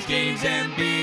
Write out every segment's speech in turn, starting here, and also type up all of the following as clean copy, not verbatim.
Headlines, games, and beer.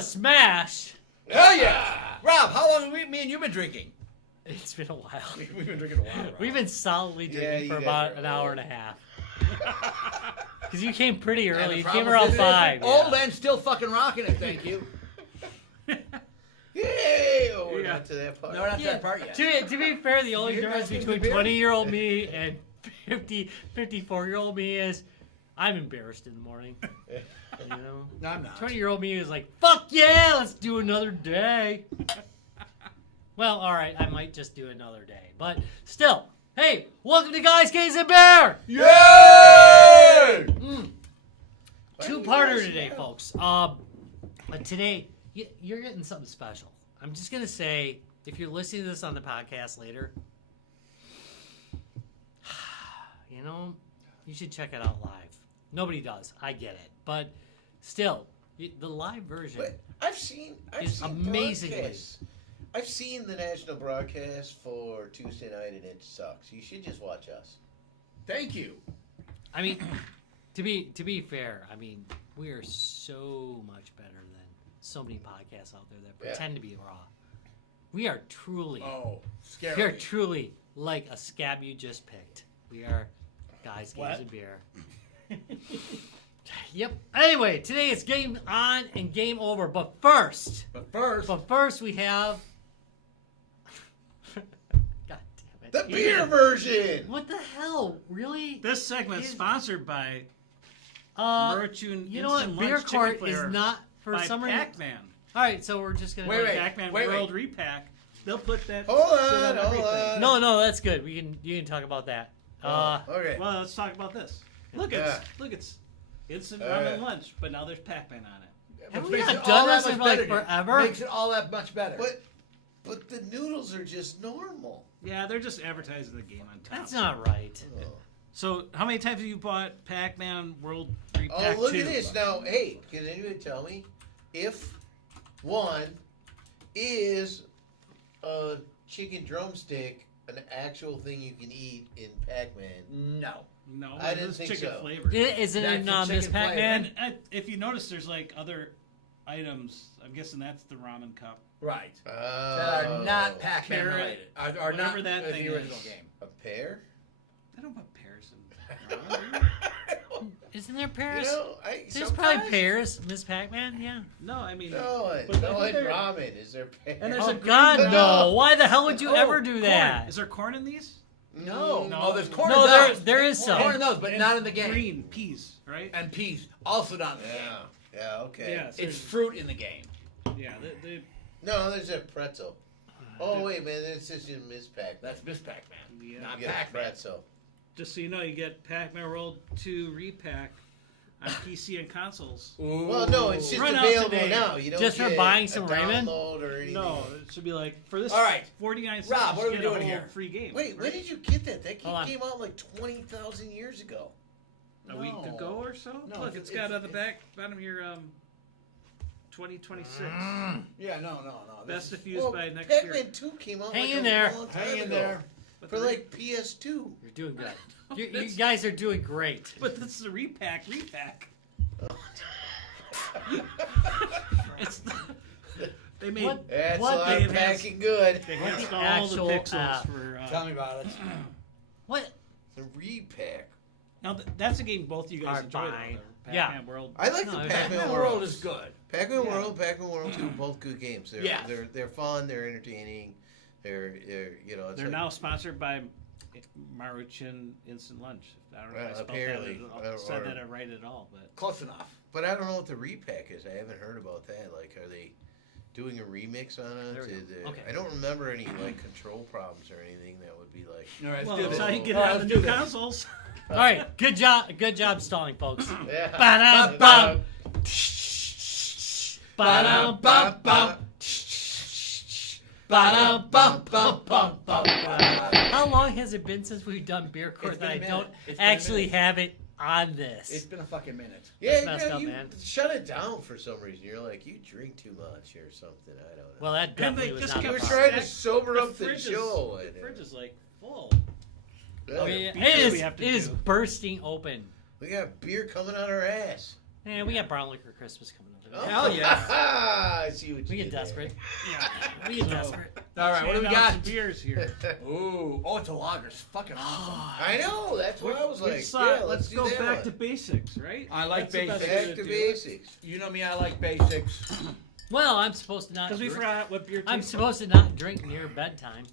Smash. Oh yeah, Rob. How long have me and you been drinking? It's been a while. We've been drinking a while. Rob. We've been solidly drinking for about an hour and a half. Because you came pretty early. You came around 5. Old and still fucking rocking it. Thank you. Yay! Oh, we're not to that part. No, we're not to that part yet. To be fair, the only difference between 20-year-old me and 54-year-old me is I'm embarrassed in the morning. You know? No, I'm not. 20-year-old me is like, fuck yeah, let's do another day. Well, all right, I might just do another day. But still, hey, welcome to Guys, Gays, and Bear. Yay! Two-parter today, folks. But today, you're getting something special. I'm just going to say, if you're listening to this on the podcast later, you know, you should check it out live. Nobody does. I get it. But still, the live version I've seen amazingly. broadcasts. I've seen the national broadcast for Tuesday night, and it sucks. You should just watch us. Thank you. I mean, to be fair, I mean, we are so much better than so many podcasts out there that pretend to be raw. We are truly, scary. we are truly like a scab you just picked. We are Guys, Games, and Beer. Yep. Anyway, today it's game on and game over. But first we have. God damn it! The beer version. What the hell? Really? This segment is sponsored by You know what? Beer Court is not for by some reason. Pac-Man. All right, so we're just gonna Pac-Man World Repack. They'll put that. Hold shit on. everything. No, that's good. You can talk about that. Okay. Well, let's talk about this. Look, it's instant ramen lunch, but now there's Pac-Man on it. Have Which we makes not it all done that this much in like better, dude. forever? Makes it all that much better. But the noodles are just normal. Yeah, they're just advertising the game on top. That's not right. Oh. So, how many times have you bought Pac-Man World Repack Oh, look 2? at this now. Hey, can anybody tell me if one is a chicken drumstick an actual thing you can eat in Pac-Man? No. No, I didn't it's think chicken so. flavored. Isn't it That's the Miss chicken flavor. Pac-Man? And if you notice, there's like other items. I'm guessing that's the ramen cup. Right. Oh. That are not Pac-Man Carrot, related. Are whatever not that the thing original is. game. A pear? I don't put pears in ramen. Isn't there pears? You know, There's probably pears, Miss Pac-Man. Yeah. No, I mean. No, but I no, think in there- ramen is there pear? And there's Oh a green God, bell. no! Why the hell would you ever do corn. that? Is there corn in these? No. No. Oh, there's corn No, in there- those. there is some. Corn in those, but not in the game. Green peas, right? And peas, also not in the game. Yeah, okay. Yeah, so It's fruit in the game. yeah. They, No, there's a pretzel. Oh, wait, man, this is in Miss Pac-Man. That's Miss Pac-Man. Yeah. Not You get a Pac-Man. pretzel. just so you know, you get Pac-Man World 2 Repack on PC and consoles. Ooh. Well, no, it's just Run out available today. now. You don't Just for get buying a some ramen? download or anything. No, it should be like for this. All right. 49 cents. Rob, what are we you get a doing whole here? Free game. Wait, when right? did you get that? That Hold on. game came out like 20,000 years ago. A week ago or so. No, Look, it's got on the back bottom here. 2026. Yeah, no. Best if used Well, by next Pac-Man year. 2 came out Hang like in a there. long time Hang in ago. there. But For the like PS2. You're doing good. You That's- guys are doing great. But this is a repack. It's they made What? That's What a lot they of enhanced- packing good. they What enhanced the all actual the pixels app? for. Tell me about it. What? The repack. Now that's a game both you guys Are enjoyed. fine. Pac-Man Yeah. World. I like No, the it's- Pac-Man Pac-Man World. World is good. Pac-Man Yeah. World, Pac-Man World 2, both good games. They're Yeah. they're fun. They're entertaining. They're you know. It's They're like- now sponsored by Maruchan Instant Lunch. I don't know if I spelled apparently, that said or- that right at all, but Close enough. But I don't know what the repack is. I haven't heard about that. Like, are they doing a remix on it? There we go. Okay. I don't remember any like control problems or anything that would be like. All right, well, let's do that's this. how you get All it right, on the let's new do this. consoles. All right. Good job stalling, folks. Yeah. Ba-dum-bum. Ba-dum-bum-bum. Ba-dum-bum-bum-bum-bum. How long has it been since we've done Beer Court It's that I been a don't minute. It's been a actually minute. have it on this? It's been a fucking minute. Yeah, messed yeah, up, you man. shut it down for some reason. You're like, you drink too much or something. I don't know. Well, that definitely they was just not kept we're the trying problem. trying to sober up the fridge show. Is, the fridge is like full. Yeah. I mean, beers it we is, have to it is do. bursting open. We got beer coming out our ass. Yeah, we got brown liquor Christmas coming up. Oh. Hell yeah. I see what you We get did there. desperate. Yeah. We get So- desperate. All right, what do we Hand out got? some beers here. Ooh, it's a lager. It's fucking awesome. I know. That's what I was like. Let's, Yeah, let's do go that back one. to basics, right? I like That's the best basics. way Back to do it. basics. You know me, I like basics. Well, I'm supposed to not. Because we drink- forgot what beer I'm tastes supposed to not drink near bedtime.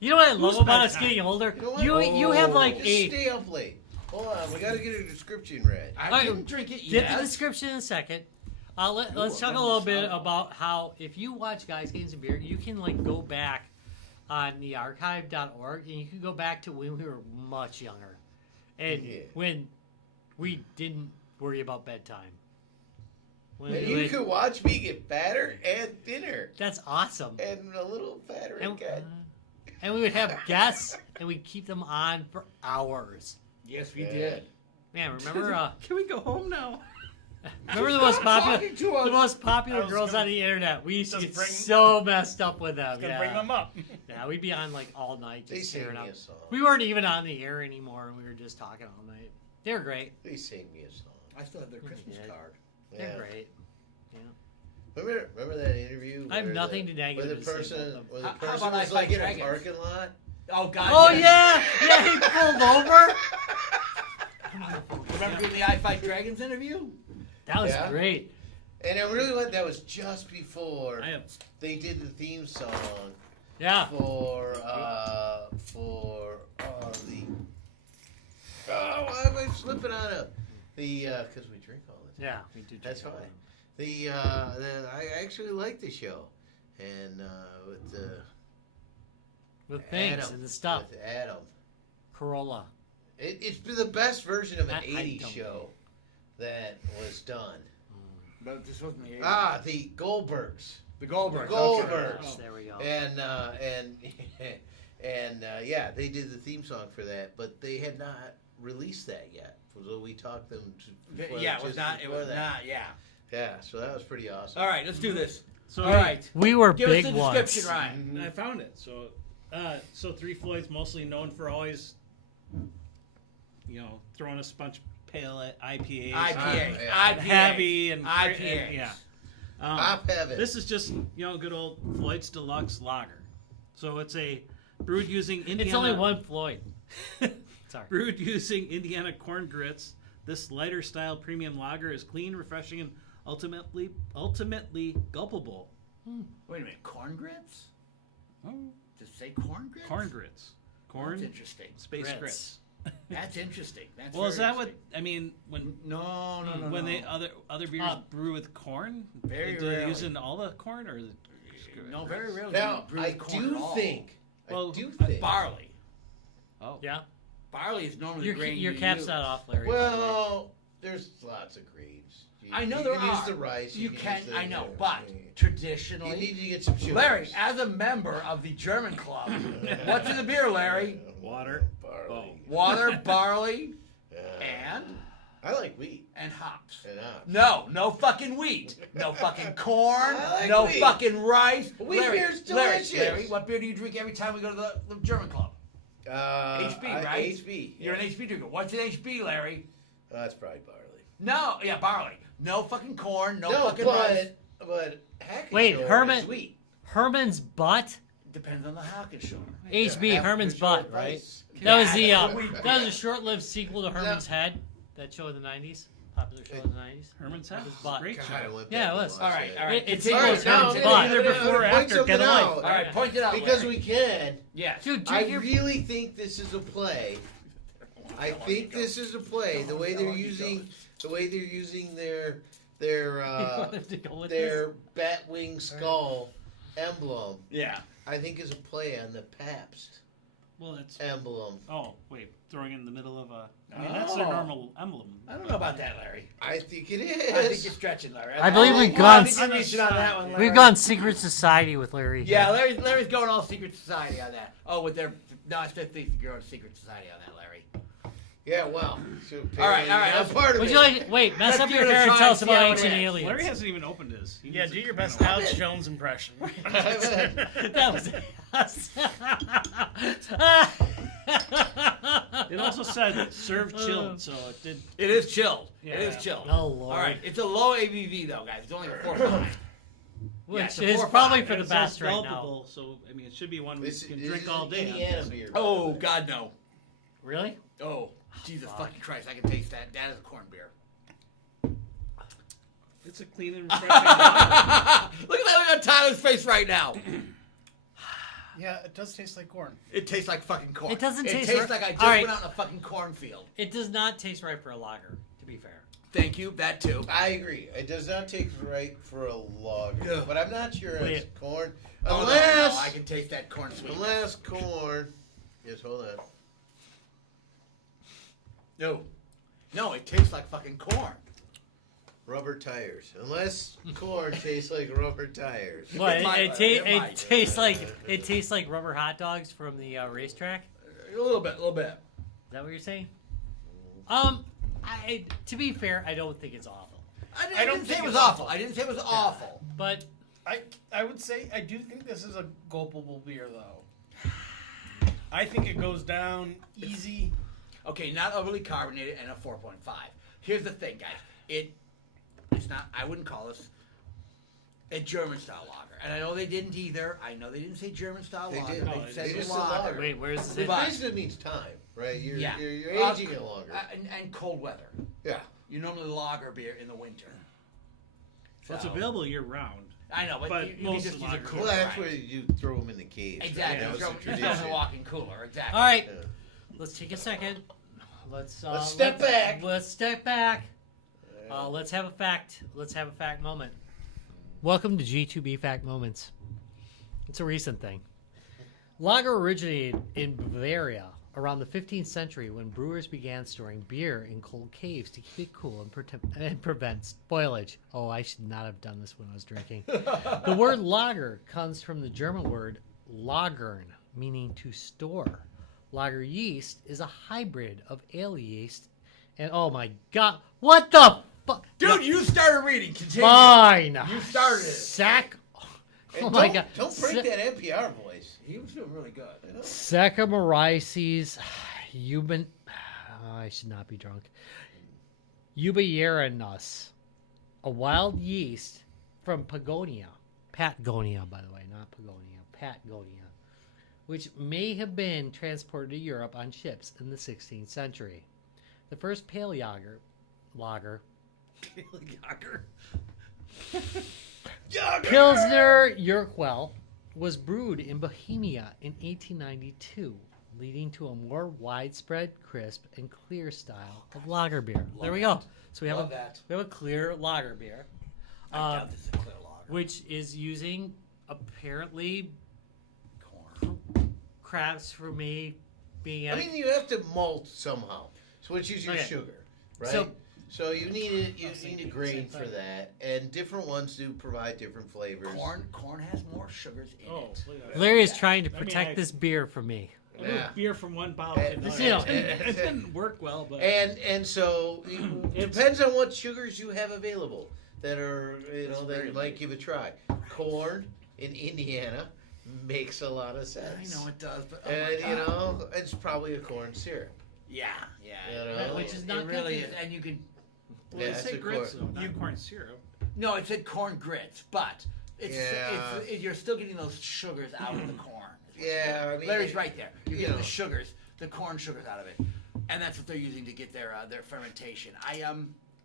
You know what I love Who's about us bedtime? getting older? You know what? You have like Just a. stay up late. Hold on, we gotta get a description read. I can drink it. Get the Yes. description in a second. Let's talk a little bit about how if you watch Guys, Games, and Beer, you can like go back on the archive.org and you can go back to when we were much younger and when we didn't worry about bedtime. And you could watch me get fatter and thinner That's awesome. and a little fatter again. And we would have guests and we'd keep them on for hours. Yes, we did. Man, remember Can we go home now? remember the most popular talking to us. the most popular I was girls gonna- on the internet? We used to get Just bring- so messed up with them. Gonna Yeah. bring them up. Yeah, we'd be on like all night They just sang tearing me up. a song. We weren't even on the air anymore. We were just talking all night. They were great. They sang me a song. I still have their Christmas Yeah. card. They're Yeah. great. Remember that interview? I have where nothing the- to negative Where to the say person, about them. where the How person about was I like Fight in a Dragons? parking lot. Oh God. Oh yes. yeah, he pulled over. Remember doing the I Fight Dragons interview? That was Yeah. great. And it really went. That was just before I have. they did the theme song Yeah. for the. Oh, why am I slipping on it? The because we drink all the time. Yeah, we do. That's that. fine. I actually like the show, and with With things Adam, and the stuff. with Adam. Corolla. It's been the best version of an I 80s don't show that was done. But this wasn't the 80s. The Goldbergs. The Goldbergs. The Goldbergs. Oh, there we go. And yeah, they did the theme song for that, but they had not released that yet. So we talked them to. Okay. Yeah, it was not. It was not. Yeah. Yeah, so that was pretty awesome. All right, let's do this. So All right. We were Give big us the ones. description, Ryan. I found it. So Three Floyd's mostly known for always, throwing us a bunch of pale IPAs, IPA. yeah. IPA. heavy and IPA. yeah. Top heaven. This is just good old Floyd's Deluxe Lager. So it's a brewed using Indiana. It's only one Floyd. Sorry. Brewed using Indiana corn grits, this lighter style premium lager is clean, refreshing, and ultimately gulpable. Wait a minute. Corn grits? Oh, Just say corn grits? corn grits, corn That's interesting. space Grits. grits. That's interesting. That's Well, is very that what interesting. I mean when No. when they other beers brew with corn? Very Do they rarely. using all the corn or? No, very rarely. Now, brew I with corn do at all. think. Well, I do think. Barley. Oh, Yeah. Barley is normally Your the grain your you cap's use. not off, Larry. Well, there's lots of grains. I know you there can are. use the rice. You can can. use the- I know, but You traditionally, need to get some sugar. Larry, as a member of the German club, what's in the beer, Larry? Water. Barley. Water, barley, Yeah. and I like wheat hops. and hops. No fucking wheat. No fucking corn. I like no wheat. fucking rice. Wheat Larry, beer's Larry, delicious. Larry, what beer do you drink every time we go to the German club? HB, right? HB. You're an yeah. HB drinker. What's an HB, Larry? That's probably barley. No, yeah, barley. No fucking corn. No, fucking rice. but Hackett Wait, Shore Herman- is wheat. Herman's butt. Depends on the Hackenshow. HB Yeah, Herman's Hackett Shore butt, right? rice. That was the Yeah, that was a short-lived sequel to Herman's Head. That show in the '90s, popular show in the '90s. Herman's Head. His butt. Great God, show. I went Yeah, back it and was. watched All right, that. all right. It's Continue. equal All right, to now, Herman's I'm butt. gonna- Either before or point after, something get a life. out. All right, point it out. Because Larry. we can. Yes. Dude, I drink your really think this is a play. I think this is a play. The way they're using their to go with their bat wing skull emblem, Yeah. I think is a play on the Pabst Well, that's. emblem. Oh wait, throwing in the middle of a. I mean, that's their Oh. normal emblem. I don't know about that, Larry. I think it I think is. you're stretching, Larry. I believe we've I gone- think you're reaching on that one, Larry. We've gone secret society with Larry. Yeah, Larry's going all secret society on that. Oh, with their no, it's 50 you're on secret society on that, Larry. Yeah, well. So All right, apparently let's- I'm part of Would it. you like? Wait, mess Let's up give your it a hair and try tell and us see about how it ancient is. aliens. Larry hasn't even opened his. He Yeah, needs do to- your best no. Alex Jones impression. That was us. It also said serve chilled, so it did. It is chilled. Yeah. It is chilled. Oh, Lord. All right, it's a low ABV though, guys. It's only a 4.5. Which it's a is 4 or probably 5. for the It best says right now. gulpable, so I mean, it should be one we This can is drink all day. Indiana beer. Oh God, no. Really? Oh, Jesus fucking Christ! I can taste that. That is a corn beer. It's a clean and refreshing. Look at Tyler's face right now. Yeah, it does taste like corn. It tastes like fucking corn. It doesn't taste tastes right. like I just All right. went out in a fucking cornfield. It does not taste right for a lager, to be fair. Thank you. That too. I agree. It does not taste right for a lager, Ugh. but I'm not sure it's Wait. corn. Oh, Unless, no, I can taste that corn sweetness. unless corn. Yes, hold on. No, it tastes like fucking corn. Rubber tires. Unless corn tastes like rubber tires. What? might, It might. tastes like rubber hot dogs from the racetrack. A little bit. Is that what you're saying? To be fair, I don't think it's awful. I didn't say it was awful. I didn't say it was awful. But I would say I do think this is a gulpable beer, though. I think it goes down easy. Okay, not overly carbonated and a 4.5. Here's the thing, guys. It's not. I wouldn't call this a German style lager, and I know they didn't either. I know they didn't say German style They lager. did. They said They just said lager. lager. wait, where's It this? But- basically means time, right? You're aging it longer. And cold weather. Yeah. You normally lager beer in the winter. Well, it's So- available year round. I know, but, but you can most just of use a lager- cooler. Well, that's right? where you throw them in the cage. Exactly. Right? That was Throw the throw them in tradition. a walk-in cooler. Exactly. All right, Yeah. let's take a second. Let's step back. Let's step back. Let's have a fact. Let's have a fact moment. Welcome to G2B Fact Moments. It's a recent thing. Lager originated in Bavaria around the 15th century when brewers began storing beer in cold caves to keep it cool and prevent spoilage. Oh, I should not have done this when I was drinking. The word lager comes from the German word lagern, meaning to store. Lager yeast is a hybrid of ale yeast, and oh my god, what the fuck? Dude, you started reading. Continue. Fine. You started it. Sac. And Oh my don't, god. Don't break that NPR voice. He was doing really good. You know? Saccharomyces euban. I should not be drunk. Eubayarinus, a wild yeast from Patagonia, by the way, not Patagonia, Patagonia, which may have been transported to Europe on ships in the 16th century. The first pale lager, Pilsner Urquell, was brewed in Bohemia in 1892, leading to a more widespread, crisp, and clear style of lager beer. There we go. So we have Love that. we have a clear lager beer, I doubt this is a clear lager. which is using apparently Corn. crafts for me being. I mean, you have to malt somehow. So which is your Okay. sugar, right? So- So you need a grain for that, and different ones do provide different flavors. Corn has more sugars in Oh, it. look at that. Larry is trying to I mean, protect this beer for me. I moved Yeah. beer from one bottle to And- another. you know, It didn't work well, but And so it depends on what sugars you have available that are that you might give a try. Corn in Indiana makes a lot of I sense. know it does, but oh And my God. it's probably a corn syrup. Yeah. You know? Which is not it really good. is, and you can. well, Yeah, they it's say a grits corn. though, not corn syrup. No, it said corn grits, but Yeah. you're still getting those sugars out of the corn. is what Yeah, you're doing. I mean, Larry's right there. You're you getting know. the sugars, the corn sugars out of it, and that's what they're using to get their fermentation.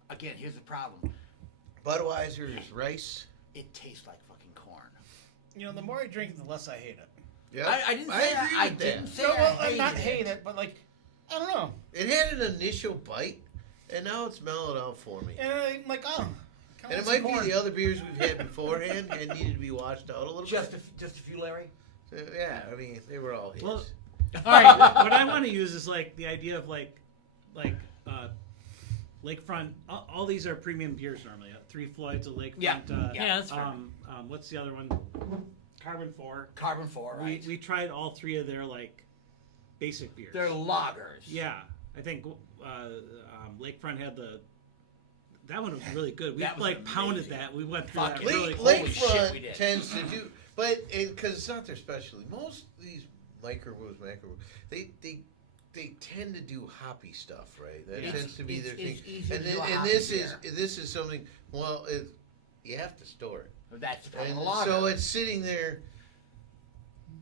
Again, here's the problem. Budweiser's rice. It tastes like fucking corn. You know, the more I drink it, the less I hate it. Yeah, I didn't say agree I with didn't that. say No, well, I I'm not hated hate it, but like, I don't know. It had an initial bite, and now it's mellowed out for me. And I'm like, oh. And it might be the other beers we've had beforehand and needed to be washed out a little Just bit. just a few, Larry. So, yeah, I mean, they were all his. Well, All right. what I want to use is like the idea of like Lakefront. All these are premium beers normally. Three Floyds, a Lakefront. Yeah. Yeah, that's fair. What's the other one? Carbon 4. Carbon 4, right? We tried all three of their like basic beers. They're lagers. Yeah, I think Lakefront had that one was really good. We That was like pounded amazing. that. We went through Fuck that it. really. holy shit, we Lakefront did. tends to do, but because it's not their specialty. Most of these microbrews, they tend to do hoppy stuff, right? That Yeah. tends to be their It's thing. easy And to do a and hoppy this beer. is something. Well, you have to store it, That's the and lager. so it's sitting there,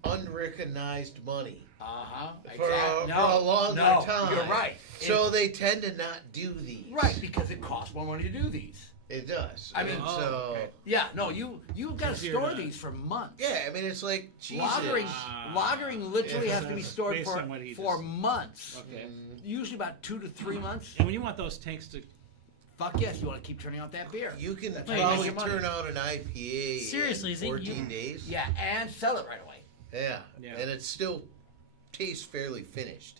unrecognized money. Uh-huh. For a longer time. You're right. So they tend to not do these. Right, because it costs more money to do these. It does. I mean- And so okay. Yeah, no, you've got to You're store not- these for months. yeah, I mean it's like Jesus. Lagering literally Yeah. has to be stored Based on what he for just- months. Okay. Usually about 2 to 3 months. And when you want those tanks to, Fuck yes, you want to keep turning out that beer. You can That's how you probably make your money. turn out an IPA Seriously, in is it 14 you- days. Yeah, and sell it right away. Yeah. Yeah. And it still tastes fairly finished.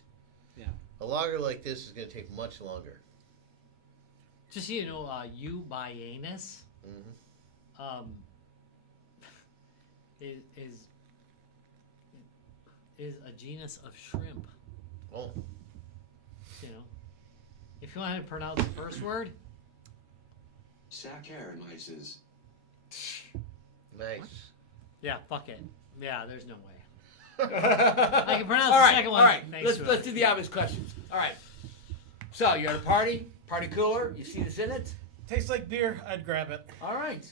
yeah. A lager like this is going to take much longer. Just so you know, Eubayanus Mm-hmm. is a genus of shrimp. Oh, You know, if you want to pronounce the first word, Saccharomyces. nice. yeah, fuck it. Yeah, there's no way. I can pronounce All the right, second all one. right. Thanks Let's to do the obvious questions. All right. So you're at a party cooler. You see this in it. Tastes like beer. I'd grab it. All right.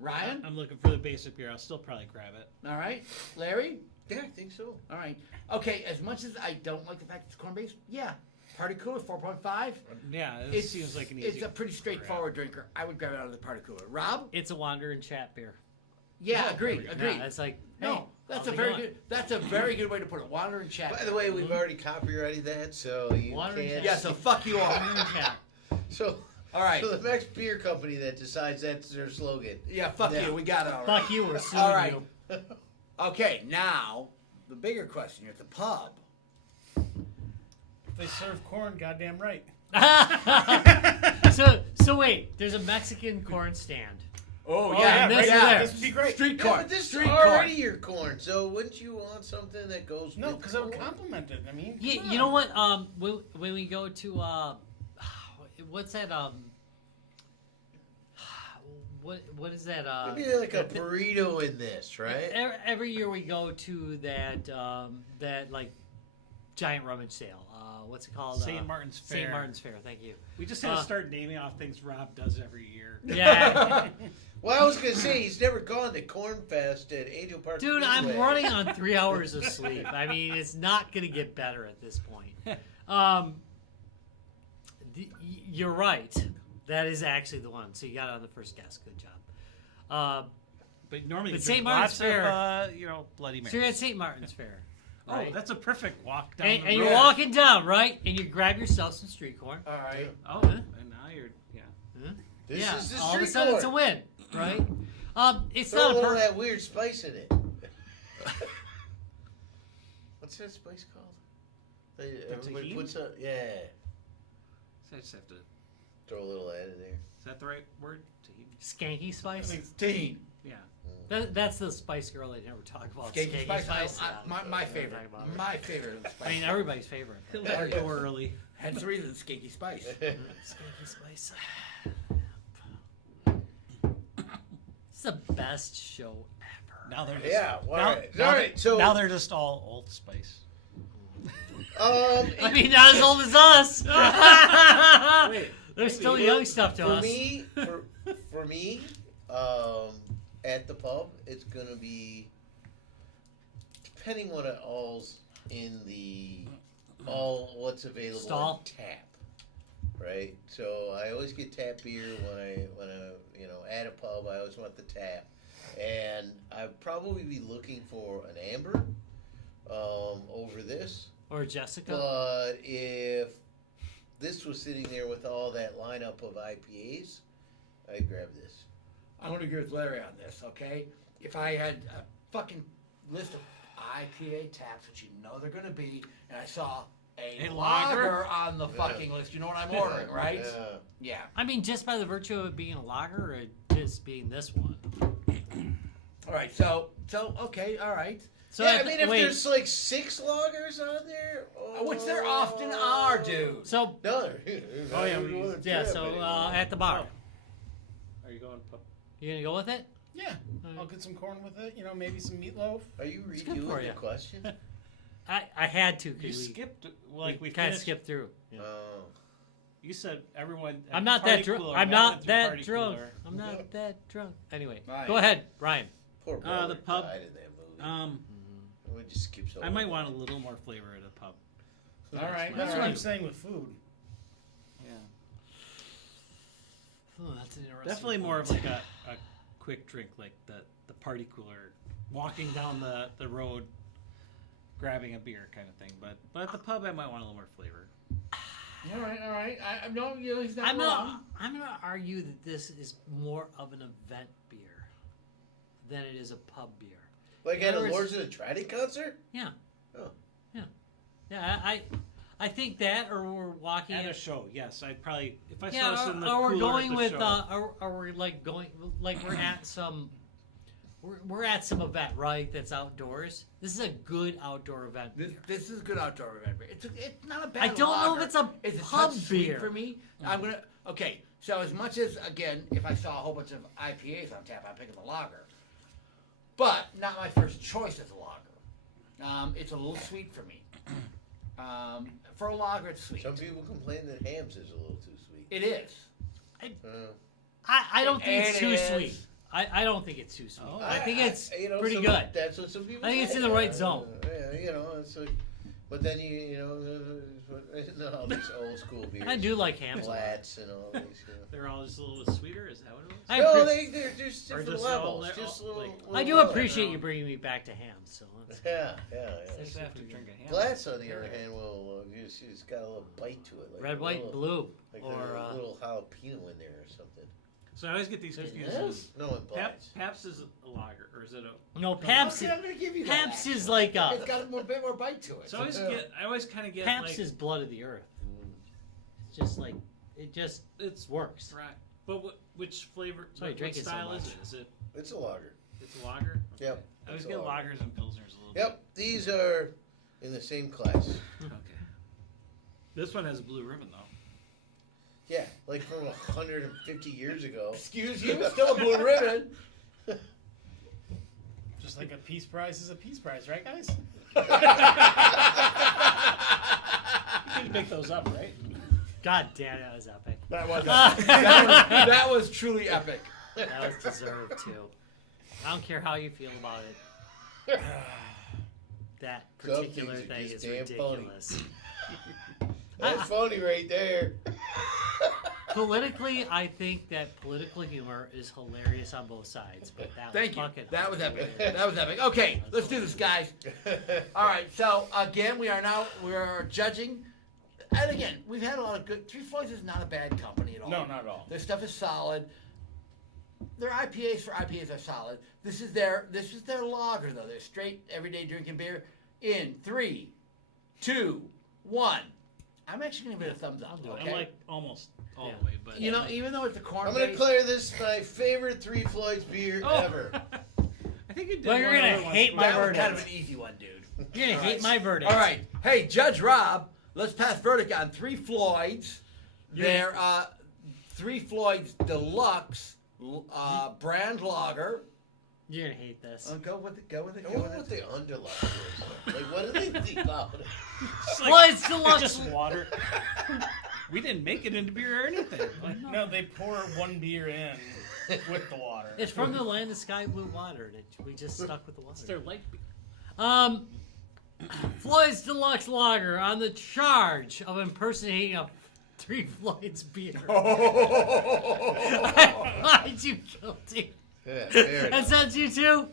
Ryan. I'm looking for the basic beer. I'll still probably grab it. All right. Larry. Yeah, I think so. All right. Okay. As much as I don't like the fact it's corn based, yeah. Party cooler 4.5. Yeah, it seems like an easy. It's a pretty straightforward drinker. I would grab it out of the party cooler. Rob. It's a wander and chat beer. Yeah. Oh, Agreed. there we go. Agreed. Yeah, it's like, No, hey, that's how's a it very going? good. That's a very good way to put it. Wander and chat. By the way, we've already copyrighted that, so you Water and can't. Yeah. So fuck you all. Wander and chat. So, All right. so the next beer company that decides that's their slogan. Yeah. Fuck Yeah. you. We got it all right. Fuck you, we're suing All right. you. Okay. Now the bigger question. You're at the pub. If they serve corn, goddamn right. so wait, there's a Mexican corn stand. Oh, yeah, yeah, this yeah. is there. This would be great. Street Yeah, corn. but this Street is already corn. your corn, so wouldn't you want something that goes No, with because I would corn? compliment it. I mean, You, come you know on. what? When we go to what's that? What is that? Maybe like a burrito in this, right? Every year we go to that that like giant rummage sale. What's it called? St. Martin's Fair. St. Martin's Fair. Thank you. We just had to start naming off things Rob does every year. Yeah, Well, I was gonna say he's never gone to Corn Fest at Angel Park. dude, I'm Speedway. running on 3 hours of sleep. I mean, it's not gonna get better at this point. You're right. That is actually the one. So you got it on the first guess. Good job. But normally, But you St. drink Martin's lots Fair- of, Bloody Marys. So you're at St. Martin's Fair. Right? Oh, that's a perfect walk down and the and road. you're walking down, right? And you grab yourself some street corn. All right. Oh, Huh? and now you're, This yeah, is the all of a street sudden it's a corn. win, right? It's Throw a not a little of per- that weird spice in it. What's that spice called? Everybody tahini? puts a So I just have to. Mm-hmm. Throw a little of that in there. Is that the right word? Tahini? skanky spice. Teen. Yeah. That's the Spice Girl they never talk about. Skanky spice. Yeah. My favorite. My favorite of the spice. I mean, everybody's favorite. He'll let her go early. Hence the reason skanky spice. Skanky spice. It's the best show ever. Now they're just, Yeah, all now, right. now All they- right, so- now they're just all Old Spice. I mean, not as old as us. Wait, They're still young stuff to for us. me, for me, at the pub, it's gonna be depending what it all's in the what's available Stall? in tap, right? So I always get tap beer when I at a pub. I always want the tap, and I'd probably be looking for an amber over this. Or Jessica. But if this was sitting there with all that lineup of IPAs, I'd grab this. I'm going to agree with Larry on this, okay? If I had a fucking list of IPA taps, which you know they're going to be, and I saw a A lager lager? on the fucking list, you know what I'm ordering, right? Yeah. Yeah. I mean, just by the virtue of it being a lager, or just being this one. All right, so okay, all right. So Yeah, at I the- mean, if wait, there's like 6 lagers on there, Which there often are, dude. so No. Oh, yeah, we- yeah, so at the bar, Are you going? you gonna go with it? Yeah, I'll get some corn with it. You know, maybe some meatloaf. Are you It's good for redoing you. the question? I had to You because skipped. we Like we kind of finished- skipped through. Oh. You said everyone. at I'm not party that drunk. cooler, I'm y'all went not through that party drunk. cooler. I'm not that drunk. Anyway, Right. go ahead, Ryan. Poor brother the pub- died in that movie. We just skip so I might want a little more flavor at a pub. All right. That's all what I'm right. saying with food. Yeah. Oh, that's It's an interesting Definitely more of point. like a quick drink, like the party cooler, walking down the road, grabbing a beer kind of thing. But at the pub, I might want a little more flavor. All right. I no, he's not I'm wrong. gonna argue that this is more of an event beer than it is a pub beer. Like In at a other words- Lords of the Trident concert? Yeah. Oh. Yeah, I think that, or we're walking At a at show, yes, I'd probably if I saw yeah, this in the or we're cooler at going the with show. or we're like going like we're at some event, right? That's outdoors. This is a good outdoor event. This is a good outdoor event beer. It's not a bad. I don't know lager. if it's a It's pub touch sweet beer. for me. I'm gonna okay. So as much as again, if I saw a whole bunch of IPAs on tap, I'm picking the lager. But not my first choice as a lager. It's a little sweet for me. For a lager, it's sweet. Some people complain that Hams is a little too sweet. It is. I don't think it's It too is. sweet. I don't think it's too sweet. Oh. I think it's pretty some- good. That's what some people I think it's say. in the right zone. Yeah, it's like, but then all these old school beers. I do like Hams. Flats and all these. They're all just a little bit sweeter. Is that what it was? I No, appre- they're just Or different just all levels. they're Just all, little, like- I do little appreciate no. you bringing me back to Hams. So that's, Yeah. Just have to drink a ham. Flats, on the other hand, will it's got a little bite to it. Like red, a white, little, blue, like or a little jalapeno in there or something. So I always get these confused. Yes? No, in Pabst, Blinds. Pabst is a lager, or is it a? no Pabst. Okay, I'm gonna give you that. Pabst is like It's got a bit more bite to it. So I always kind of get Pabst like is blood of the earth. It's just like it just it's works. right. But which flavor? Sorry, what drink it so style is much. it? Is it? It's a lager. It's a lager. Yep. I always it's a get lager. lagers and pilsners a little. Yep, these are in the same class. bit. Okay. This one has a blue ribbon though. Yeah, like from 150 years ago. Excuse you, still a blue ribbon. Just like a peace prize is a peace prize, right, guys? You can make those up, right? God damn, that was epic. That was that was truly epic. That was deserved too. I don't care how you feel about it. That Some particular things are thing just is damn phony. ridiculous. That's phony right there. Politically, I think that political humor is hilarious on both sides. But that Thank was you. fucking That was epic. hilarious. That was epic. Okay, let's do this, guys. All right. So again, we are judging, and again, we've had a lot of good. Three Floyds is not a bad company at all. No, not at all. Their stuff is solid. Their IPAs are solid. This is their lager though. They're straight everyday drinking beer. In 3, 2, 1. I'm actually gonna give it a thumbs up. I'll do it. Okay. I'm like almost all Yeah. the way, but You know, even though it's a corn. I'm gonna base- declare this my favorite Three Floyds beer Oh. ever. I think you did. Well, you're one gonna other one hate for my That me. was verdict. kind of an easy one, dude. You're gonna All hate right. my verdict. All right. Hey, Judge Rob, let's pass verdict on Three Floyds. Their Three Floyds Deluxe brand lager. You're gonna hate this. Go with it. Go with it. I Go wonder with what it. the underline is. Like, what do they think about it? It's Well, it's it's deluxe. just water. We didn't make it into beer or anything. Like, No, they pour one beer in with the water. It's from the land of sky blue water that we just stuck with the it's their water. light beer. Floyd's Deluxe Lager on the charge of impersonating a Three Floyds beer. I find you guilty. Yeah, fair And enough. since you two,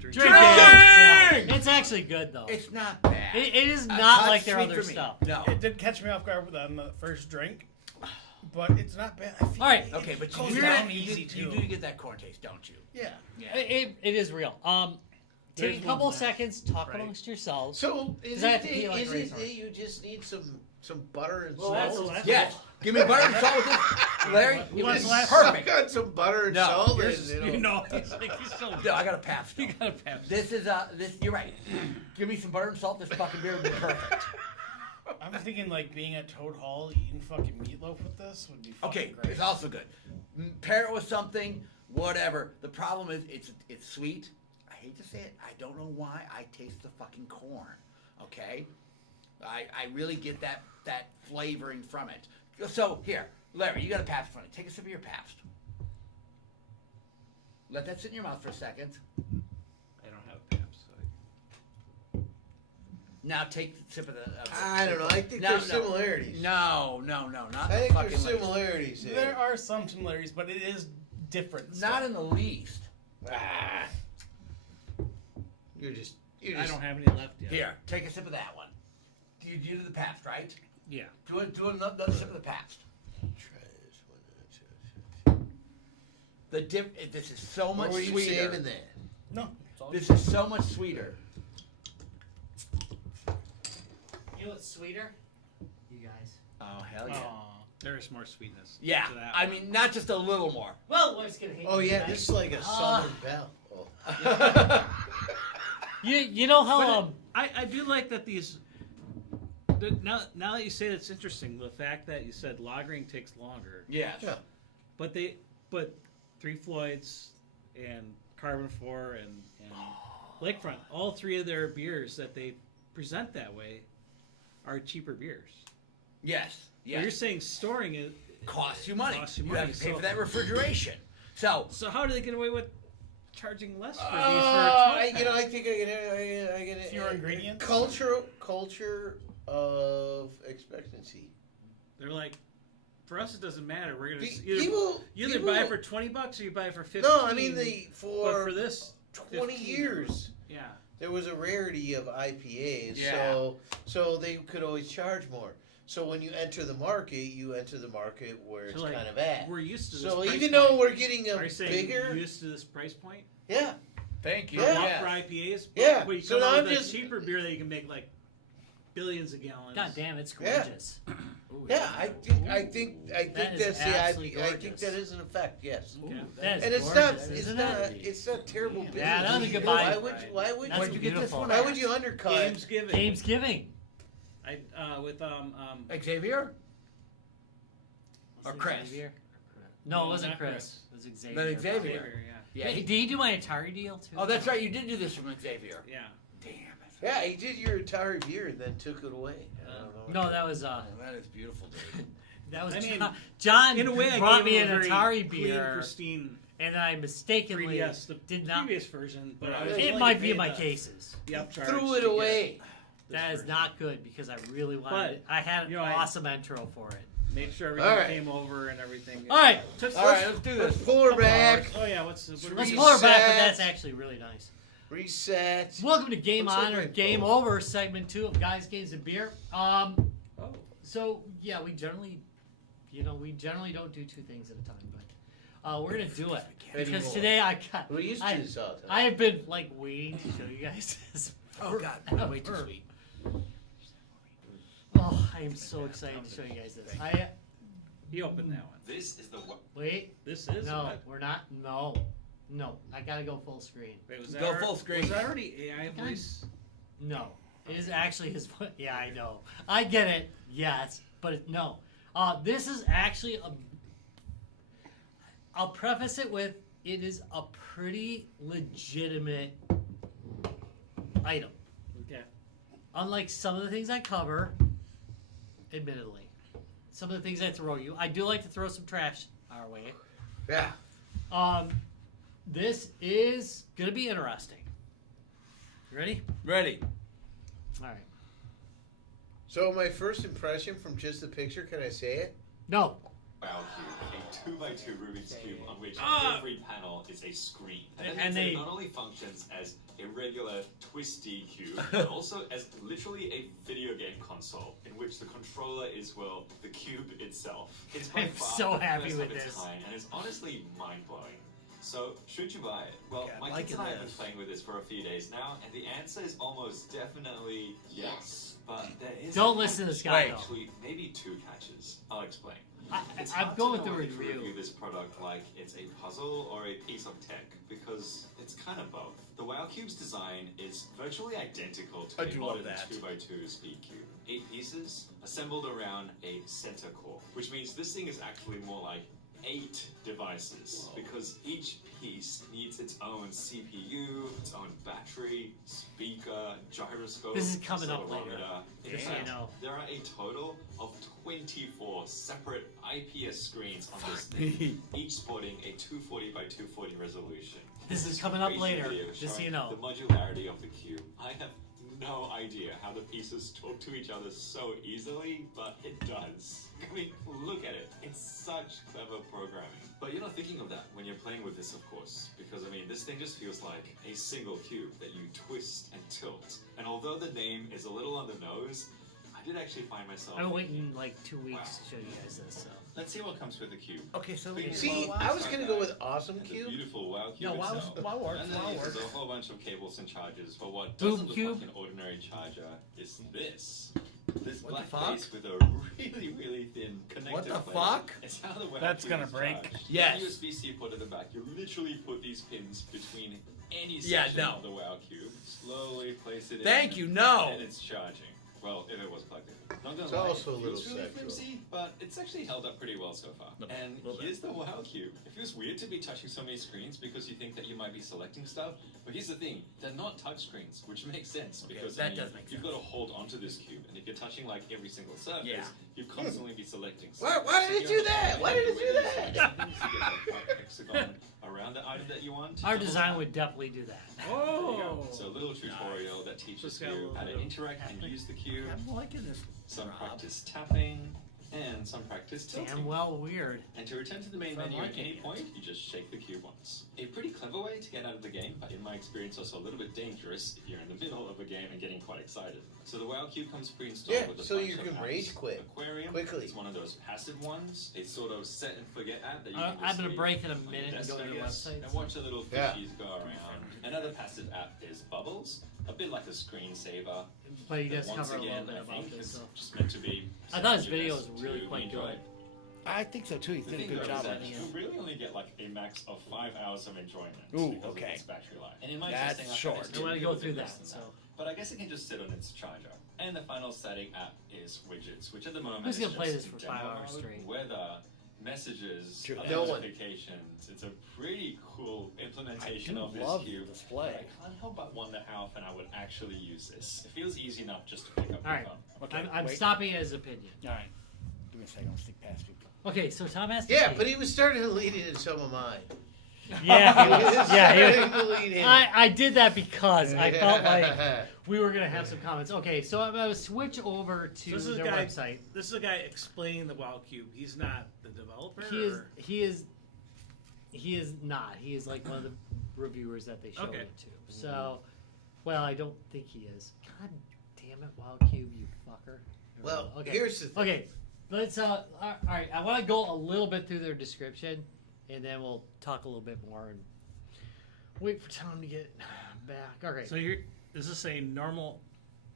drink Drinking! it. Yeah. It's actually good though. It's not bad. It is A not touch like their sweet other for me. stuff. No. It did catch me off guard on the first drink, but it's not bad. I feel All right. Okay, but goes you, down do, easy you too. do get that corn taste, don't you? Yeah. Yeah. It is real. Take There's a couple one left, seconds, talk right? amongst yourselves. So, Does that have to be is like it racehorse? that you just need some butter and Well, salt? that's Yes. Give me butter and salt with this, Larry. You it want was the last perfect. Got some butter and No, salt. Yours And, is, you know, he's like he's so. No, I got a Pabst. You got a Pabst. This is this. You're right. Give me some butter and salt. This fucking beer would be perfect. I'm thinking like being at Toad Hall eating fucking meatloaf with this would be fucking Okay, great. it's also good. Pair it with something, whatever. The problem is it's sweet. I hate to say it. I don't know why I taste the fucking corn. Okay, I really get that flavoring from it. So here, Larry, you got a Pabst in front of you. Take a sip of your Pabst. Let that sit in your mouth for a second. I don't have a Pabst. So Now take a sip of the. I don't know. I think No, there's no. similarities. No, not I the think fucking there's least. similarities here. There are some similarities, but it is different. Not stuff. in the least. Ah. You're just. I don't have any left yet. Here, take a sip of that one. You do the Pabst, right? Yeah. Do another sip of the Pabst. Try this one. This is so What much were you sweeter. saving that? No. It's all This is so much sweeter. You know what's sweeter? You guys. Oh hell yeah! Aw. There's more sweetness. Yeah, to that I one. mean not just a little more. Well, what's gonna hit Oh you yeah, guys? this is like a Southern Belle. You know how But I do like that these. Now that you say it, it's interesting the fact that you said lagering takes longer, Yes. Yeah. but Three Floyds and Carbon 4 and Lakefront, all three of their beers that they present that way are cheaper beers. Yes. But you're Yes. saying storing it Costs you money. Costs you You money, have to pay so- for that refrigeration. So So how do they get away with charging less for these? For a I 12-pack? I think I get Fewer ingredients? Culture of expectancy. They're like, for us it doesn't matter. We're gonna People you either buy it for $20 or you buy it for 15. No, I mean but for for this 20 15. years Yeah. there was a rarity of IPAs, Yeah. so they could always charge more. So when you enter the market where it's So, like, kind of at. We're used to this. So price even point. though we're getting a Are you saying bigger, you're used to this price point? yeah, thank you. Yeah. Not Yes. for IPAs. Yeah, But you so come now out I'm with just- a cheaper beer that you can make like billions of gallons. God damn, it's Yeah. gorgeous. Ooh, yeah, I think That is that's the absolutely I think gorgeous. that is an effect. Yes. Ooh, That is And it's gorgeous, not, it's isn't not, it? it's not terrible business. Yeah, that was a good Why buy. would you, why would That's Where'd you get this beautiful. one why at? would you undercut? Gamesgiving. Gamesgiving. I with Xavier? Or Was it Chris? Xavier? No, it wasn't not Chris. It was Xavier. But Xavier. Xavier, yeah. Yeah. Hey, did you do my Atari deal too? Oh, that's right. You did do this from Xavier. Yeah. Damn. Yeah, he did your Atari beer and then took it away. I don't know. No, that was Oh, that is beautiful, dude. that was I mean, John. In a way, I brought gave me him an a very Atari clean, beer, pristine and I mistakenly 3DS. The did not. previous version, but I It was It willing might to be pay in my the- cases. The upcharge Threw to it get away. this That is version. not good because I really wanted it. I had an you know, I- awesome intro for it. Made sure everything All right. came over and everything. All right, Took All right, let's do Let's this. pull her couple back. hours. Oh yeah, what's what let's we- pull her back, but Reset. that's actually really nice. Reset. Welcome to Game Looks like On or my Game phone. Over, segment 2 of Guys, Games, and Beer. Oh. So yeah, we generally don't do two things at a time, but we're gonna do it because Anymore. today We used to this all the time. I have been like waiting to show you guys this. Oh, God. Way too forever. sweet. Oh, I am so excited to show you guys this. He opened that one. This is the Wait, This is no, what? we're not. No, I gotta go full screen. Wait, was that Go alre- full screen. Was that already AI voice? No, it is actually his. Yeah, I know. I get it. Yes, but no. This is actually a. I'll preface it with it is a pretty legitimate item. Okay. Unlike some of the things I cover, admittedly, some of the things I throw you, I do like to throw some trash our way. Yeah. This is gonna be interesting. You ready? Ready. All right. So my first impression from just the picture, can I say it? No. Wowcube, a 2x2 Rubik's Cube on which Ah! every panel is a screen. And, And that means they- that it not only functions as a regular twisty cube, but also as literally a video game console in which the controller is, well, the cube itself. It's by I'm far so the happy first with of its this. kind, and it's honestly mind-blowing. So, should you buy it? Well, Yeah, my liking kids and I have been this. playing with this for a few days now, and the answer is almost definitely yes. But there is Don't a listen to this catch. guy, Wait. though. Actually, maybe two catches. I'll explain. It's I'm hard going to with the know if to review. review this product like it's a puzzle or a piece of tech because it's kind of both. The Wowcube's design is virtually identical to I a do love modern that. 2x2 speed cube. 8 pieces assembled around a center core, which means this thing is actually more like 8 devices because each piece needs its own CPU, its own battery, speaker, gyroscope. This is coming up later, accelerometer. In just so you fact, know. there are a total of 24 separate IPS screens on this thing, each sporting a 240 by 240 resolution. This is coming up Crazy later, video just so showing you know. The modularity of the cube. I have no idea how the pieces talk to each other so easily, but it does. I mean, look at it. It's such clever programming. But you're not thinking of that when you're playing with this, of course, because I mean, this thing just feels like a single cube that you twist and tilt. And although the name is a little on the nose, I did actually find myself. I've been waiting like 2 weeks to show you guys this. So Let's see what comes with the cube. Okay, so See, I was gonna go with Awesome And the Cube. beautiful Wowcube No, Wow- itself. Wow works, And then Wow there's works. a whole bunch of cables and chargers, but what Boom doesn't look cube. like an ordinary charger is this. This What black the fuck? case with a really, really thin connector What the plate. fuck? It's how the Wowcube That's gonna is break. charged. Yes. The USB-C port at the back, you literally put these pins between any Yeah, section no. of the Wowcube, slowly place it in. Thank you, no. And it's charging. Well, if it was plugged in. Not gonna It's lie, also a it little feels really sexual. flimsy, but it's actually held up pretty well so far. And here's the Wowcube. It feels weird to be touching so many screens because you think that you might be selecting stuff, but here's the thing, they're not touch screens, which makes sense because that I mean, does make you've sense. got to hold onto this cube, and if you're touching like every single surface, Yeah. you constantly be selecting Why- stuff. why did it you're do on the that? line, Why did it the do way that? you select settings, you get that white hexagon around the item that you want. our design would definitely do that. There you go. Oh. So a little tutorial that teaches Just got a you little how to bit of interact and use the cube. I'm liking this. Some Rob. practice tapping, and some practice tilting. Damn well weird. And to return to the main Sounds menu like at any it. point, you just shake the cube once. A pretty clever way to get out of the game, but in my experience also a little bit dangerous if you're in the middle of a game and getting quite excited. So the Wowcube comes pre-installed Yeah, with a so bunch you of can apps. rage quit Aquarium, quickly. it's one of those passive ones. It's sort of set and forget app that you can I'm just gonna leave break in a on your minute and desk, go to I the guess, website. and watch the little Yeah. fishies go around. Another passive app is Bubbles, a bit like a screensaver. But he does Once cover a little again, bit I about think this. it's So just meant to be. I thought his set on your video desk was really to quite enjoy. good. I think so too. He The did a thing good though job is on that it. you really only get like a max of 5 hours of enjoyment Ooh, because okay. of its battery life. And in my That's testing, I short. found it's I want to a go little through bit that. less So than But I guess it can just sit on its charger. And the final setting app is widgets, which at the moment Who's is gonna play just this for demo 5 hours mode, straight? Weather, messages, Sure. No one. notifications. It's a pretty cool I implementation do of this love the cube. display. But I can't help but wonder how often I would actually use this. It feels easy enough just to pick up All right. your phone. Okay, I'm wait. stopping his opinion. All right. Give me a second. I'll stick past people. Okay, so Tom has to. Yeah, pee. but he was starting to lead into some of mine. Yeah, He was yeah. starting to lead in. I did that because I felt like we were gonna have some comments. Okay, so I'm gonna switch over to So this is their a guy. website. This is a guy explaining the Wowcube. He's not the developer. or- He is not. He is like one of the reviewers that they showed Okay. it to. So, well, I don't think he is. God damn it, Wowcube, you fucker. Well, okay. here's the thing. Okay, let's. All right, I want to go a little bit through their description, and then we'll talk a little bit more and wait for Tom to get back. All right. So this is a normal.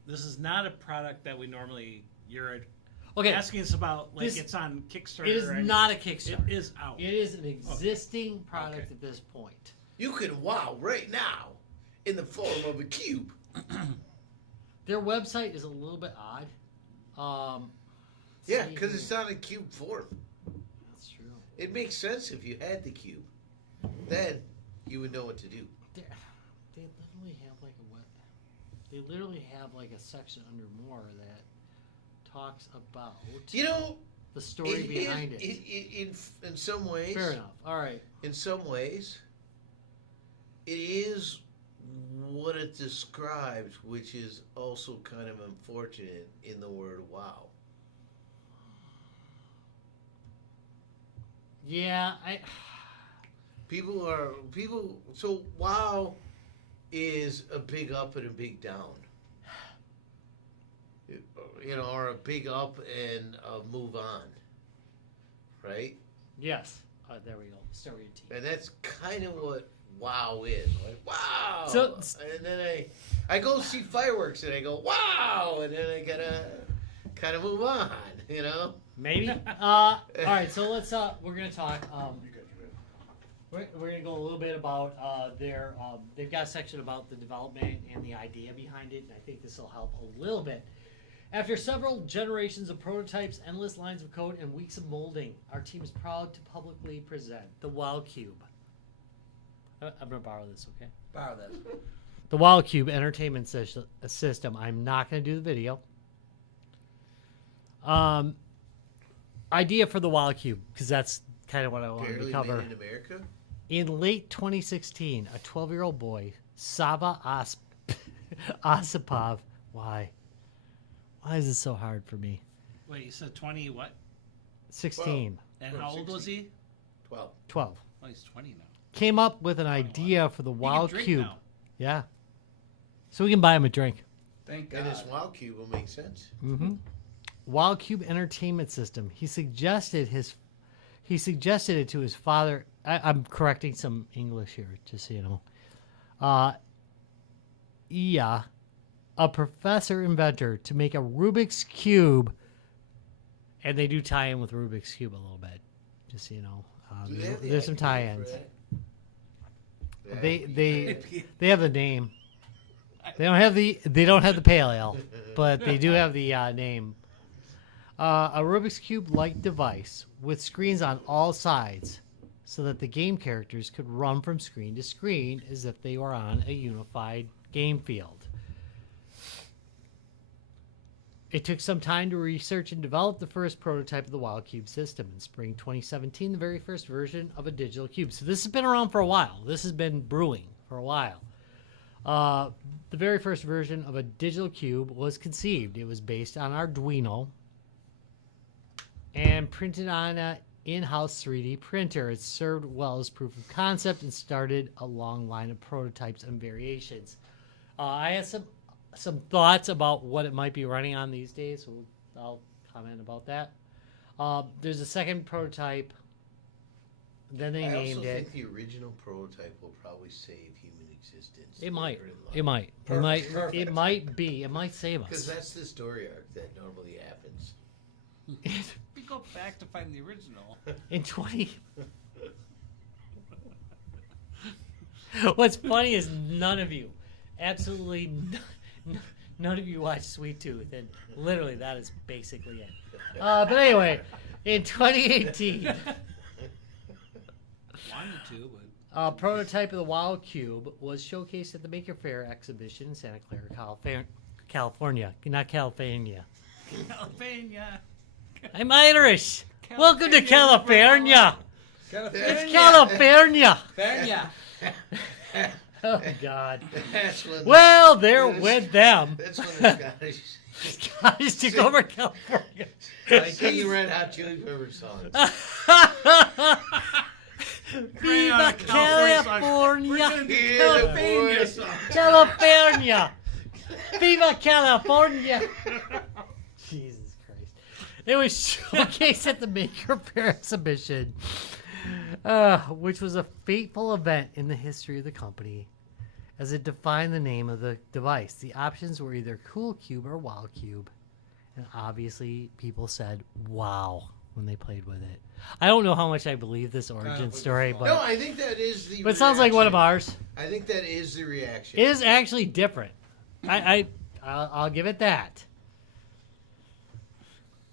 This is not a product that we normally. You're Okay. asking us about like This- it's on Kickstarter. It is or anything. not a Kickstarter. It is out. It is an existing product Okay. at this point. You can wow right now in the form of a cube. Their website is a little bit odd. Yeah, see because here. it's not a cube form. That's true. It makes sense if you had the cube. Then you would know what to do. They literally have like a web. They literally have like a section under more that talks about You know, the story behind it. in some ways, Fair enough. All right. in some ways, it is what it describes, which is also kind of unfortunate in the word wow. Yeah, People so wow is a big up and a big down. You know, or a big up and a move on. Right? yes. There we go. Story and team. And that's kind of what wow is. Like, wow. So- and then I go see fireworks and I go, wow, and then I gotta kind of move on, you know? Maybe. All right. So let's. We're gonna talk. We're gonna go a little bit about their. They've got a section about the development and the idea behind it, and I think this will help a little bit. After several generations of prototypes, endless lines of code, and weeks of molding, our team is proud to publicly present the Wowcube. I'm gonna borrow this, okay? Borrow this. The Wowcube entertainment system. I'm not gonna do the video. Idea for the Wowcube, because that's kind of what I wanted to Barely cover. made in America. In late 2016, a 12-year-old boy, Sava Osipov, Why? Why is it so hard for me? Wait, you said 20 what? 16. And Or how old was 16. he? 12. 12. Oh, he's 20 now. Came up with an idea for the He can drink Wowcube. now. Yeah. So we can buy him a drink. Thank And God. his Wowcube will make sense. Mm-hmm. Wowcube Entertainment System. He suggested it to his father. I'm correcting some English here, just so you know. Yeah, a professor inventor to make a Rubik's Cube, and they do tie in with Rubik's Cube a little bit, just so you know. Do they have the There's some IP tie-ins. for that? They have the name. They don't have the pale ale, but they do have the name. A Rubik's Cube-like device with screens on all sides, so that the game characters could run from screen to screen as if they were on a unified game field. It took some time to research and develop the first prototype of the Wowcube system. In spring 2017, the very first version of a digital cube. So this has been around for a while. This has been brewing for a while. The very first version of a digital cube was conceived. It was based on Arduino and printed on an in-house 3D printer. It served well as proof of concept and started a long line of prototypes and variations. I had some thoughts about what it might be running on these days, so I'll comment about that. There's a second prototype. Then they I named also it. think the original prototype will probably save human existence. It might. later in It life. might. Perfect. It might be. It might save Because us. that's the story arc that normally happens. We go back to find the original. In 20. What's funny is none of you, absolutely none of you watch Sweet Tooth, and literally that is basically it. But anyway, in 2018, Wanted to, but a prototype of the Wowcube was showcased at the Maker Faire exhibition in Santa Clara, California. Not California. California. I'm Irish. Welcome to California. It's California. California. Oh God. That's when Well, there went them. That's when the Scottish. Scottish took over California. Like the Red Hot Chili Peppers songs. Viva California! California. California! Viva California! Jesus Christ. It was showcased at the Maker Faire exhibition, which was a fateful event in the history of the company, as it defined the name of the device. The options were either Cool Cube or Wowcube, and obviously people said wow when they played with it. I don't know how much I believe this origin story, No, but I think that is the. it sounds like one of reaction. ours. I think that is the reaction. It is actually different. I'll give it that.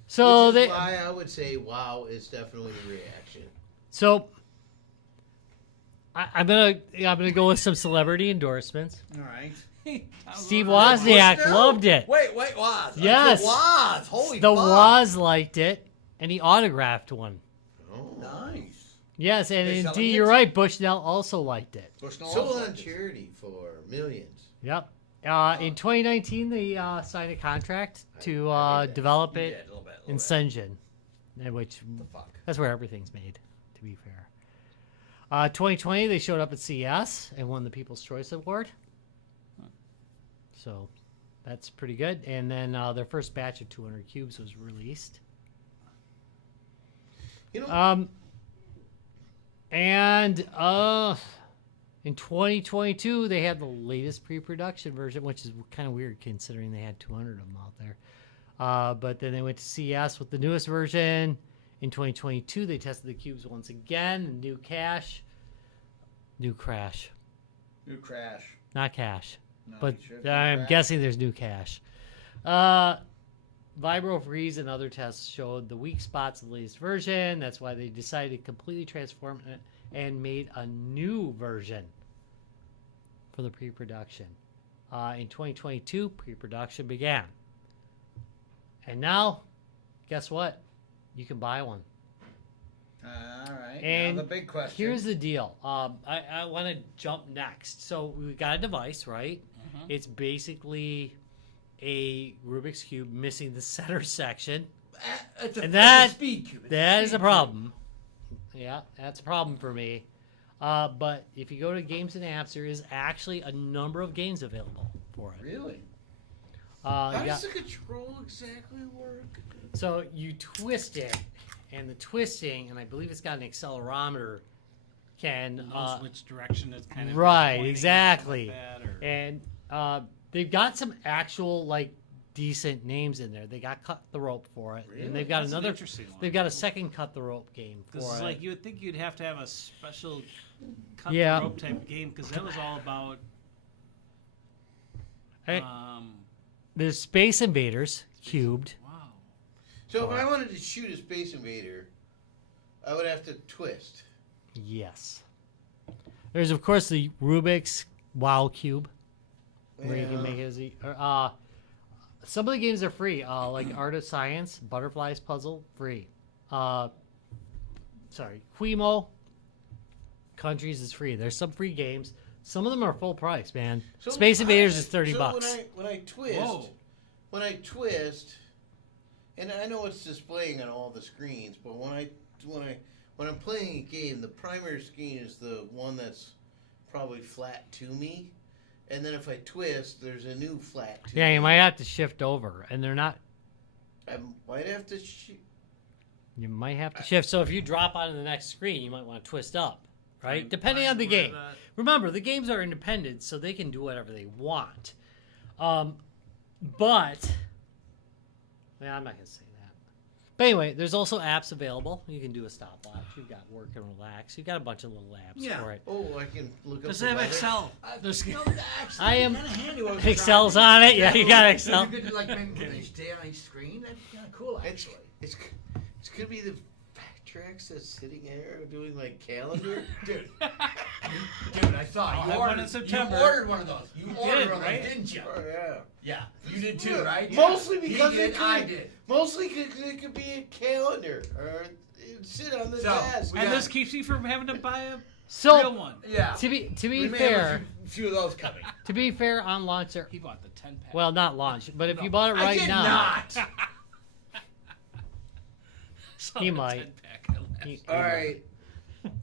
So Which is they, why I would say wow is definitely the reaction. so I'm gonna go with some celebrity endorsements. All right. Steve Wozniak Still? loved it. Wait, Woz. Yes. Woz. Holy The fuck. Woz liked it, and he autographed one. Oh. Nice. Yes, and They selling indeed, it? you're right. Bushnell also liked it. Bushnell Sold also on liked it. charity for millions. Yep. In 2019, they signed a contract to I read that. develop You it did, a little bit. in Shenzhen, which The fuck. that's where everything's made, to be fair. 2020, they showed up at CES and won the People's Choice Award. So that's pretty good. And then their first batch of 200 cubes was released. You know, And in 2022, they had the latest pre-production version, which is kind of weird considering they had 200 of them out there. But then they went to CES with the newest version. In 2022, they tested the cubes once again. The new crash. New crash. Not cache. No, But you sure? I'm Crash? guessing there's new cache. Vibro Freeze and other tests showed the weak spots of the latest version. That's why they decided to completely transform it and made a new version for the pre-production. In 2022, pre-production began. And now, guess what? You can buy one. All right. And now the big question. Here's the deal. I want to jump next. So we got a device, right? It's basically a Rubik's Cube missing the center section. It's And that- it's a speed cube. It's That is speed a problem. Yeah, that's a problem for me. But if you go to games and apps, there is actually a number of games available for cube. it. Really? How Yeah. does the control exactly work? So you twist it, and the twisting, and I believe it's got an accelerometer, can knows which direction it's kind of right, pointing, exactly. something like that, or- and they've got some actual like decent names in there. They got Cut the Rope for it, Really? and they've got That's an another. interesting one. They've got a second Cut the Rope game for Because it. like you would think you'd have to have a special cut Yeah. the rope type of game because that was all about. Hey, Um, there's Space Invaders cubed. wow. So if I wanted to shoot a Space Invader, I would have to twist. Yes. There's of course the Rubik's Wowcube, where you can make it as a. Some of the games are free, like Art of Science, Butterflies Puzzle, free. Quimo, Countries is free. There's some free games. Some of them are full price, man. So Space Invaders is $30. When I twist, Whoa. and I know it's displaying on all the screens, but when I'm playing a game, the primary screen is the one that's probably flat to me, and then if I twist, there's a new flat to Yeah, me. you might have to shift over, and they're not. I might have to. You might have to shift. So if you drop onto the next screen, you might want to twist up, right? Find- Depending find on the where game. that- Remember, the games are independent, so they can do whatever they want. But yeah, I'm not gonna say that. But anyway, there's also apps available. You can do a stopwatch. You've got Work and Relax. You've got a bunch of little apps Yeah. for it. Oh, I can look up. Does the it have weather. Excel? There's- No, actually, I am- kinda handy what I was Excel's trying to on it. Yeah, you got Excel. You could like maybe put each day on each screen. That'd be kind of cool, It's actually. it's gonna be the Vectrex that's sitting there doing like calendar. Dude, I saw I'll you have one ordered. in September. You ordered one of those. You ordered did, one of right? those, didn't you? Oh yeah. Yeah, you did too, right? Mostly He because did, it I could, did. mostly because it could be a calendar or it'd sit on the So, desk. we And got- this keeps you from having to buy a real So one. Yeah. to be We may have fair, a few of those coming. to be fair, on launch, there. He bought the 10-pack. Well, not launch, but if you bought it right I did now, not. Saw he the might. 10-pack. he- All right,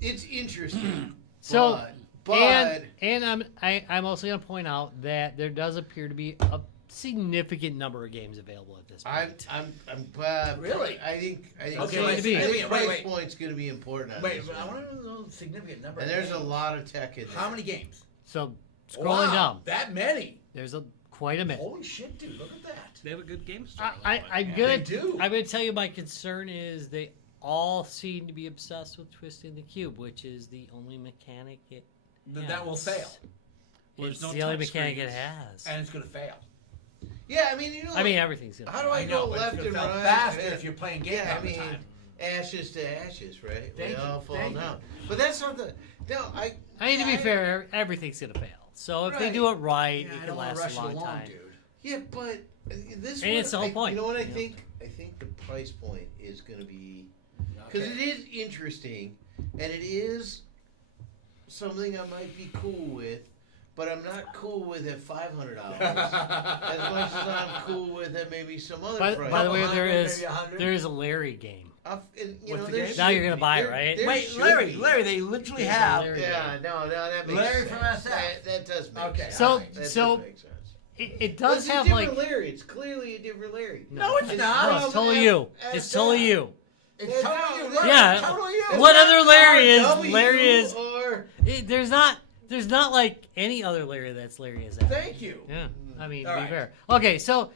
it's interesting. So but I'm also going to point out that there does appear to be a significant number of games available at this point. I'm Really? I think Okay, wait, the price wait. point's going to be important. On Wait, this but I one. want to know the significant number. And of there's a games. lot of tech in there. How many games? So scrolling Wow, down, that many? there's quite a bit. Holy shit, dude! Look at that. They have a good game store. I'm They gonna do. I'm gonna tell you my concern is they all seem to be obsessed with twisting the cube, which is the only mechanic it That will has. fail, Well, It's there's no the only touch mechanic it screens. has. and it's going to fail. Yeah, I mean, you know. I mean, everything's gonna. How do fail. I go but left it's and gonna fail right? faster Yeah. if you're playing games Yeah, all I the mean, time. ashes to ashes, right? Thank We you, all fall thank down. But that's not the. No, I mean, to be fair, everything's gonna fail. So if they Right. do it right, Yeah, it I can don't want to last rush a it long along, time. dude. Yeah, but this. And it's the whole point. You know what I Yeah. think? I think the price point is going to be because it is interesting and it is something I might be cool with, but I'm not cool with at $500 as much as I'm cool with at maybe some other By, price. by the way, Couple there hundred, is maybe 100? there is a Larry game. And, you What's know, the there game? Now should you're gonna be- buy it, there- right? there Wait, should Larry, be. Larry, they literally There's a have. Larry Yeah, no, that makes Larry sense. from SF. That does make Okay, sense. So- alright. That does so- make sense. It But does it's have a like. different Larry. It's clearly a different Larry. No, it's not. No, it's totally you. It's totally you. It's totally you. Larry, Yeah. it's totally you. What other Larry is? RW Larry is. Or There's not like any other Larry that's Larry is at. Thank you. Yeah, I mean, All to be right. fair. Okay, so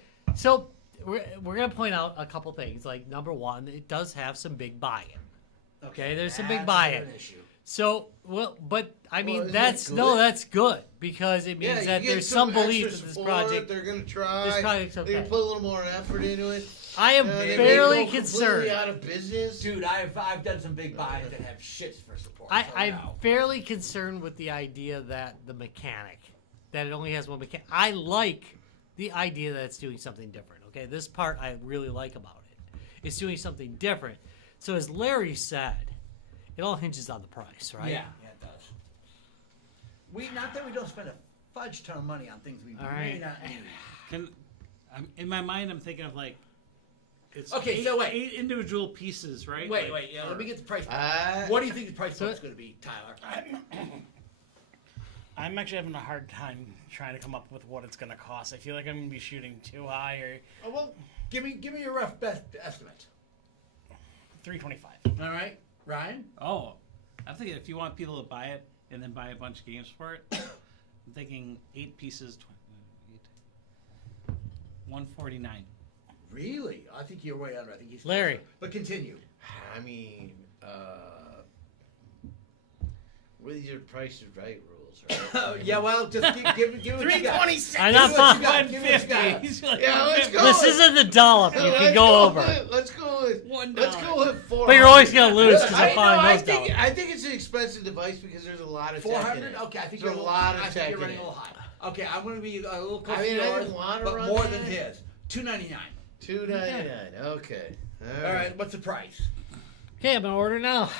we're gonna point out a couple things. Like number one, it does have some big buy-in. Okay, there's some big That's buy-in. another issue. So but I mean isn't that's that no, good? that's good because it means you that get there's some belief extra that this support, project. They're gonna try. This project's They're okay. gonna put a little more effort into it. I am They may fairly go concerned. completely out of business. Dude, I've done some big buys that have shits for support. so I'm no. fairly concerned with the idea that the mechanic, that it only has one mechanic. I like the idea that it's doing something different. Okay, this part I really like about it. It's doing something different. So as Larry said, it all hinges on the price, right? Yeah, it does. Not that we don't spend a fudge ton of money on things we All may right. not need. Can in my mind, I'm thinking of like it's Okay, eight, so wait. 8 individual pieces, right? Wait, Like, let me get the price. Uh, What do you think the price point is going to be, Tyler? I'm actually having a hard time trying to come up with what it's going to cost. I feel like I'm going to be shooting too high, or Oh, well, give me your rough best estimate. $325. All right, Ryan. Oh, I'm thinking if you want people to buy it and then buy a bunch of games for it, I'm thinking 8 pieces, 149. Really? I think you're way under. I think he's Larry. closer. But continue. I mean, what are your price is right rules, right? Yeah, well, just give what you got. $326. I'm Give not me what you fun. got. Give me what you got. He's like, Yeah, let's go. This isn't the dollop. You can go over. Let's go with $1. Let's go with 400. But you're always going to lose because I'm I following those dollars. I think it's an expensive device because there's a lot of tech in 400? it. Okay, I think There's you're a lot of I think tech you're in running it. a little high. Okay, I'm going to be a little close I mean, to I yours, didn't want to but run more that. than his. $299. $299. Okay. All right, what's the price? Okay, I'm going to order now.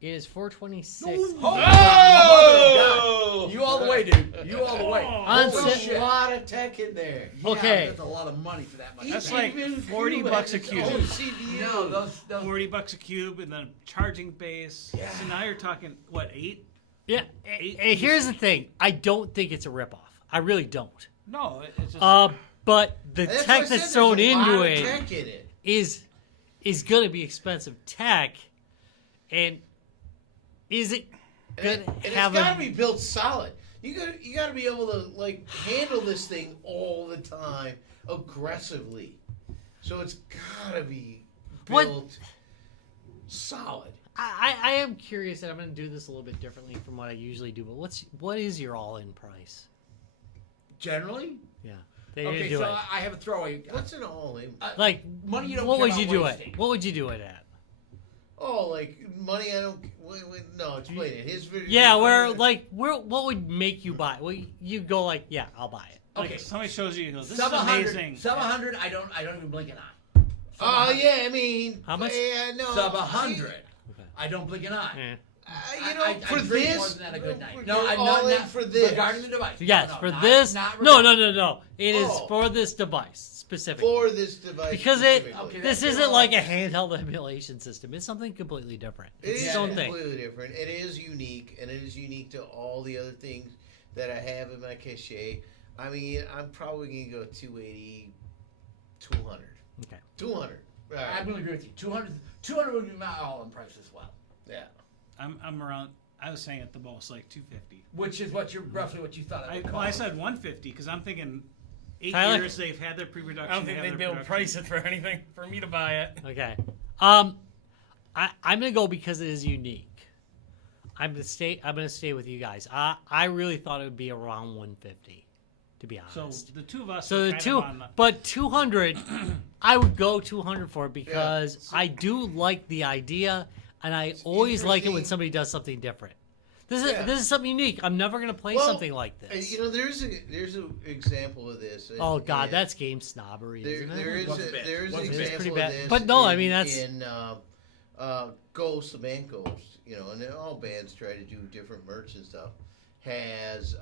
It is $426. Oh! You all the way, dude. You all the way. On Holy set- There's a lot of tech in there. Yeah, Okay. That's a lot of money for that much. That's money. like Even 40 Cube bucks a has its cube. own CPU. No, those $40 a cube and then charging base. Yeah. So now you're talking, what, 8? Yeah. And here's the thing. I don't think it's a ripoff. I really don't. No, it's just. But the That's why I tech said that's thrown there's a lot into of it tech in it. is going to be expensive tech. And is it going And to it's have got a... to be built solid. You got to be able to like handle this thing all the time aggressively. So it's got to be What- built solid. I am curious, and I'm going to do this a little bit differently from what I usually do, but what is your all-in price? Generally? Yeah. They're gonna Okay, do so it. I have a throwaway. What's an all-in? Like, money you don't what care would about you do wasting. it? What would you do it at? Oh, like money I don't. No, explain it. His video. Yeah, what would make you buy? Well, you go like, yeah, I'll buy it. Like Okay. somebody shows you, and goes, this Sub is 100. amazing. Sub 100. I don't even blink an eye. Oh yeah, I mean. How much? Yeah, no. Sub 100. Okay. I don't blink an eye. Eh. You know, I for drink this. more than that a good night. we're No, I'm all in not for this. regarding the device. Yes, No, for not- this. not No. regarding- It is Oh. for this device specifically. For this device. Because it, specifically. Okay, this that's isn't all. like a handheld emulation system. It's something completely different. It It's is its own thing. completely different. It is unique, and it is unique to all the other things that I have in my cache. I mean, I'm probably going to go 280, 200. Okay. 200. All right. I'm going to agree with you. 200 would be my all-in price as well. Yeah. I'm around. I was saying at the most like 250. Which is roughly what you thought it would I cost. said 150 because I'm thinking 8 Tyler? years they've had their pre-production. I don't think have they'd their be able to production. price it for anything for me to buy it. Okay. I'm gonna go because it is unique. I'm gonna stay with you guys. I really thought it would be around 150, to be So honest. the two of us. So are the kind two, of on the, but 200, I would go 200 for it because Yeah. I do like the idea, and I always like it when interesting. somebody does something different. Yeah. This is something unique. I'm never gonna play Well, something like this. You know, there's an example of this. Oh God, and that's game snobbery, there, isn't it? there is What's a bit? there is an What's a bit? It's pretty example bad. of this. But no, I in- mean, that's- in Ghost, the band Ghost. You know, and all bands try to do different merch and stuff. Has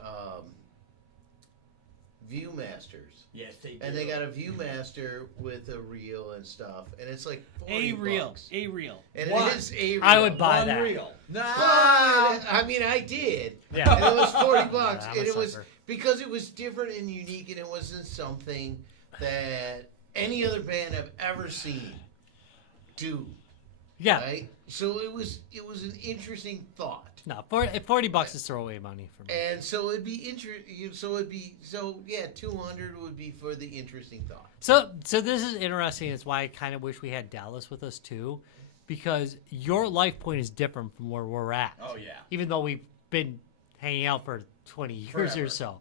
Viewmasters. Yes, they do. And they got a Viewmaster with a reel and stuff, and it's like $40. a reel. A reel. And What? it is a reel. I would buy One that. reel. But, Nah. I mean, I did. Yeah. And it was $40, I'm a and it was sucker. because it was different and unique, and it wasn't something that any other band I've ever seen do. Yeah. Right. So it was an interesting thought. No, $40 is throwaway money for me. And so it'd be interesting. So yeah, 200 would be for the interesting thought. So this is interesting. It's why I kind of wish we had Dallas with us too, because your life point is different from where we're at. Oh yeah. Even though we've been hanging out for 20 years Forever. or so.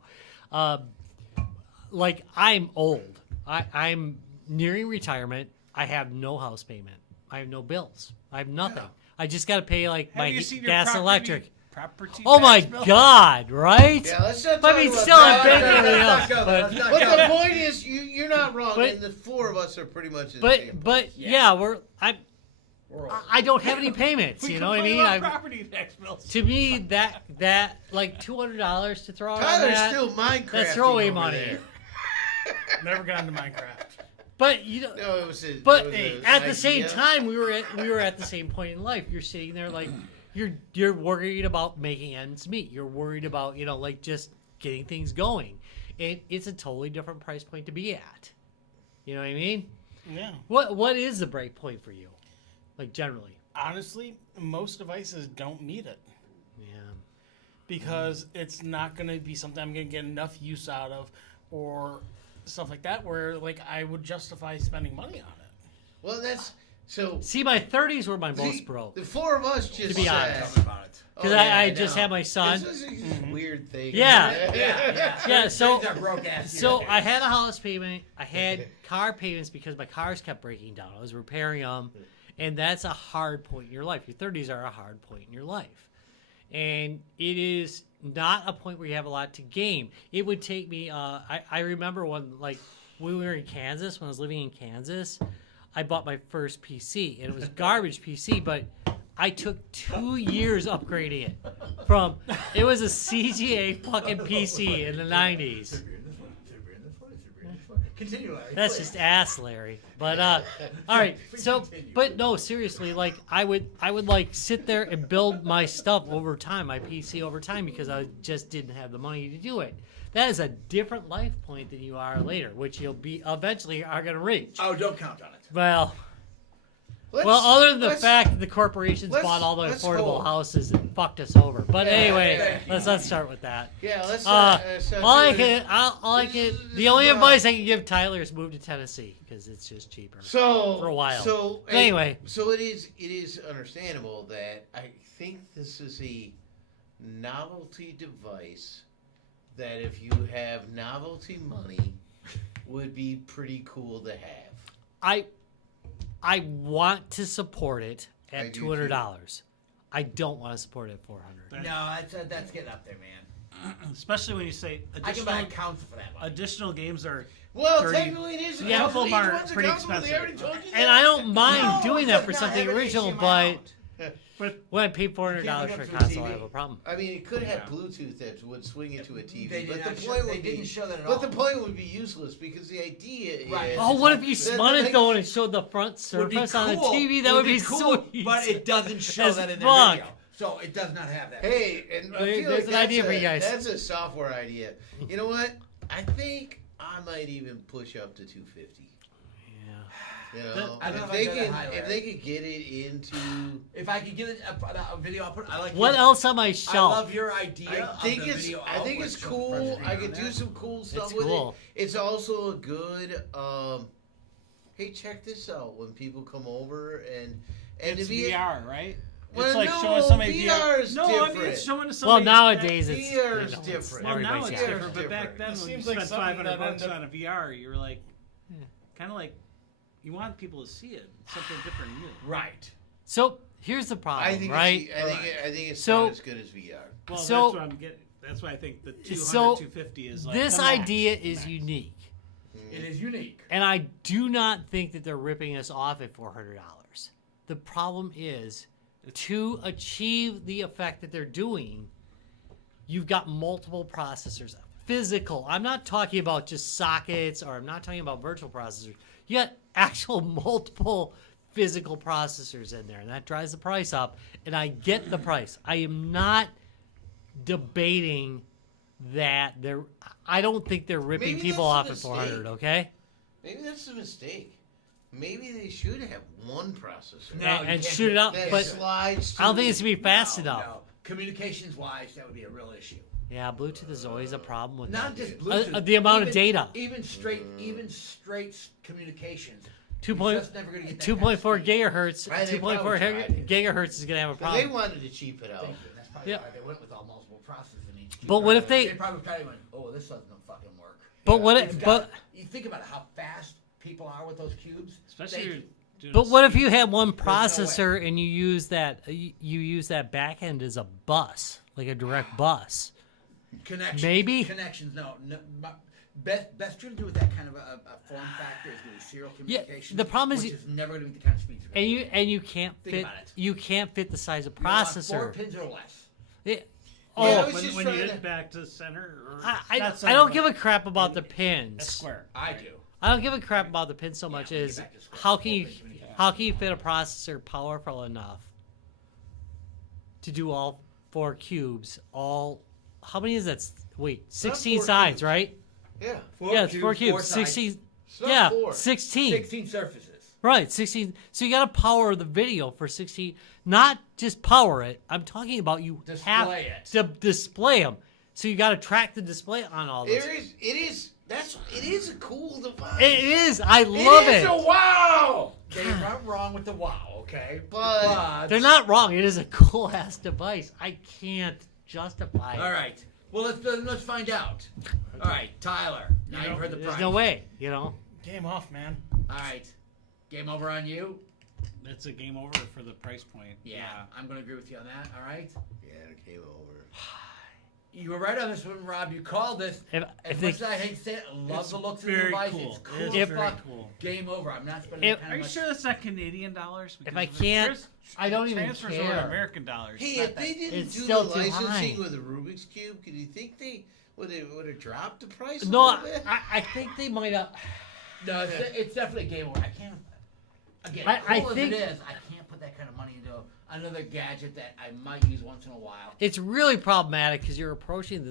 Like, I'm old. I'm nearing retirement. I have no house payment. I have no bills. I have nothing. Yeah. I just got to pay like Have my you seen your gas, property- electric. Property Oh my tax bill? God! Right? Yeah, let's not I talk mean, about still, I'm that. paying No, everything let's else. not go there. But, Let's not But go the there. point is, you're not wrong, But- and the four of us are pretty much in the same but Yeah. yeah, We're old. I don't have any payments. We You know what I complain mean? about I, property tax bills. to me, that like $200 to throw out on Tyler's that, still Minecraft. that's throwaway money. Never got into Minecraft. But you know, No, it was. but it was at an the same idea. time, we were at the same point in life. You're sitting there like you're worried about making ends meet. You're worried about like just getting things going. It's a totally different price point to be at. You know what I mean? Yeah. What is the break point for you, like generally? Honestly, most devices don't need it Yeah. because it's not going to be something I'm going to get enough use out of, or stuff like that, where like I would justify spending money on it. Well, that's so. See, my 30s were my most See, broke. The four of us just be said. honest. Tell me about it. Because Oh, yeah, I just know. had my son. This is a weird thing. Yeah. Yeah, so- Things are broke ass So here. I had a house payment. I had car payments because my cars kept breaking down. I was repairing them, and that's a hard point in your life. Your 30s are a hard point in your life, and it is not a point where you have a lot to gain. It would take me. I remember when we were in Kansas, when I was living in Kansas, I bought my first PC, and it was a garbage PC, but I took 2 years upgrading it from. It was a CGA fucking PC in the 90s. Continue, Larry. That's please. just ass, Larry. But all right. So, but no, seriously, like I would like sit there and build my stuff over time, my PC over time, because I just didn't have the money to do it. That is a different life point than you are later, which you'll be eventually are going to reach. Oh, don't count on it. Well, Let's- other than the let's- fact that the corporations let's- bought all the let's affordable hold. houses and fucked us over. But Yeah, anyway, yeah. let's start with that. Yeah, let's. All I can. The only is advice I can give Tyler is move to Tennessee because it's just cheaper. So for a while. So But anyway. so it is understandable that I think this is a novelty device that if you have novelty money would be pretty cool to have. I want to support it I at do $200. I don't want to support it at $400. No, that's getting up there, man. Especially when you say I can buy a additional, console for that money. additional games are. Well, 30 technically it is. Yeah, console. some of them Each are one's a pretty console, they expensive. already told you And that. I don't mind No, doing it that does for not something have an original, HDMI but out. when I pay $400 You can't for a hook up to a console, I TV. have a problem. I mean, it could have Yeah. Bluetooth that would swing it to a TV, They but did the not show- point they would be. didn't show that at But all. the point would be useless because the idea Right. is. Oh, what if you That- spun it that though makes- and it showed the front Would be surface on the cool. TV? That would be cool, sweet. but it doesn't show As that in the fuck. video. So it does not have that. Hey, and I There's feel an like idea that's for you guys. That's a software idea. You know what? I think I might even push up to 250. Yeah. You know, I don't know if if they I'd go that can, high, if Larry. they could get it into. If I could get a video output, I like. What your- else on my I shelf? love your idea. I think of the it's. video I think output it's show cool. presenting I on could do that. some cool stuff It's with cool. it. It's also a good. Hey, check this out. When people come over and It's to be VR, right? Well, it's like no, showing somebody VR is No, I mean different. it's showing Well, somebody. nowadays it's VR is you know, different. Well, now everybody's it's got it. different, but back different. then It when you seems like spent something $500 that bucks ended- on a VR, you were like, kind of like, you want people to see it, something different and new. Right. So here's the problem, I think. right? I think it's So- not as good as VR. Well, So- that's what I'm getting. That's why I think the 200, So, 250 is like This the max, idea the is max. unique, It is unique. and I do not think that they're ripping us off at $400. The problem is to achieve the effect that they're doing, you've got multiple processors. Physical. I'm not talking about just sockets, or I'm not talking about virtual processors. You got actual multiple physical processors in there, and that drives the price up. And I get the price. I am not debating that they're. I don't think they're ripping Maybe people off that's at a 400. mistake. Okay. Maybe that's a mistake. Maybe they should have one processor. No, and you and can't shoot it do out, that but slides. I don't think to- it's gonna be fast enough. No. Communications wise, that would be a real issue. Yeah, Bluetooth is always a problem with Not that. just Bluetooth. The amount of even- data. Even straight communications. 2 You're point, just never gonna get that 2.4 kind of gigahertz. Right, they 2.4 probably tried. gigahertz is gonna have a But they problem. wanted to cheap it out. speed. That's probably Yeah. why they went with all multiple processors in each. But what if They they? probably went, oh, this doesn't fucking work. But what It's if? got- But you think about how fast people are with those cubes. Especially They- if you're doing but a what if speed- you have one no way. processor and you use that back end as a bus, like a direct bus? Connections. Maybe? Connections. No. Best you're to do with that kind of a form factor is going to be serial Yeah, communication. the problem is which you- is never going to be the kind of speeds. you're gonna And you can't Think fit about it. you can't fit the size of You want 4 processor. pins or less. It- Yeah, I Oh, was when just you trying hit to- back to center. Or I not don't center, give a but crap about the a pins. square. I do. I don't give a crap about the pins so much we'll get as back to square. how can you Four pins, how can you fit a processor powerful enough to do all 4 cubes? All how many is that? Wait, 16 4 sides, cubes. right? Yeah. Yeah, it's 4 cubes. sides, 16. It's not Yeah, 4. 16. 16 surfaces. Right, 16. So you got to power the video for 16. Not just power it. I'm talking about you have Display it. to display them. So you got to track the display on all this. It is a cool device. It is. I love It is it. a wow. They're not wrong with the wow, okay? But They're not wrong. It is a cool ass device. I can't justify it. All right. Well, let's find out. All right, Tyler. Now you've heard the There's price. no way, you know. Game off, man. All right. Game over on you? It's a game over for the price point. Yeah. I'm going to agree with you on that. All right. yeah, it came over. You were right on this one, Rob. You called this. If As they- much as I hate to say it, I love It's the looks of the very device. cool. It's cool It is as very fuck. cool. Game over. I'm not spending If- that kind Are of you much. sure that's not Canadian dollars? If I Because can't, I don't even transfers care. are American dollars. Hey, It's not if they that- didn't It's do still the too licensing high. with the Rubik's Cube, could you think they would have dropped the price? No, a little bit? I think they might have. No, it's definitely game over. I can't. Again, I cool think- as it is, I can't put that kind of money into another gadget that I might use once in a while. It's really problematic because you're approaching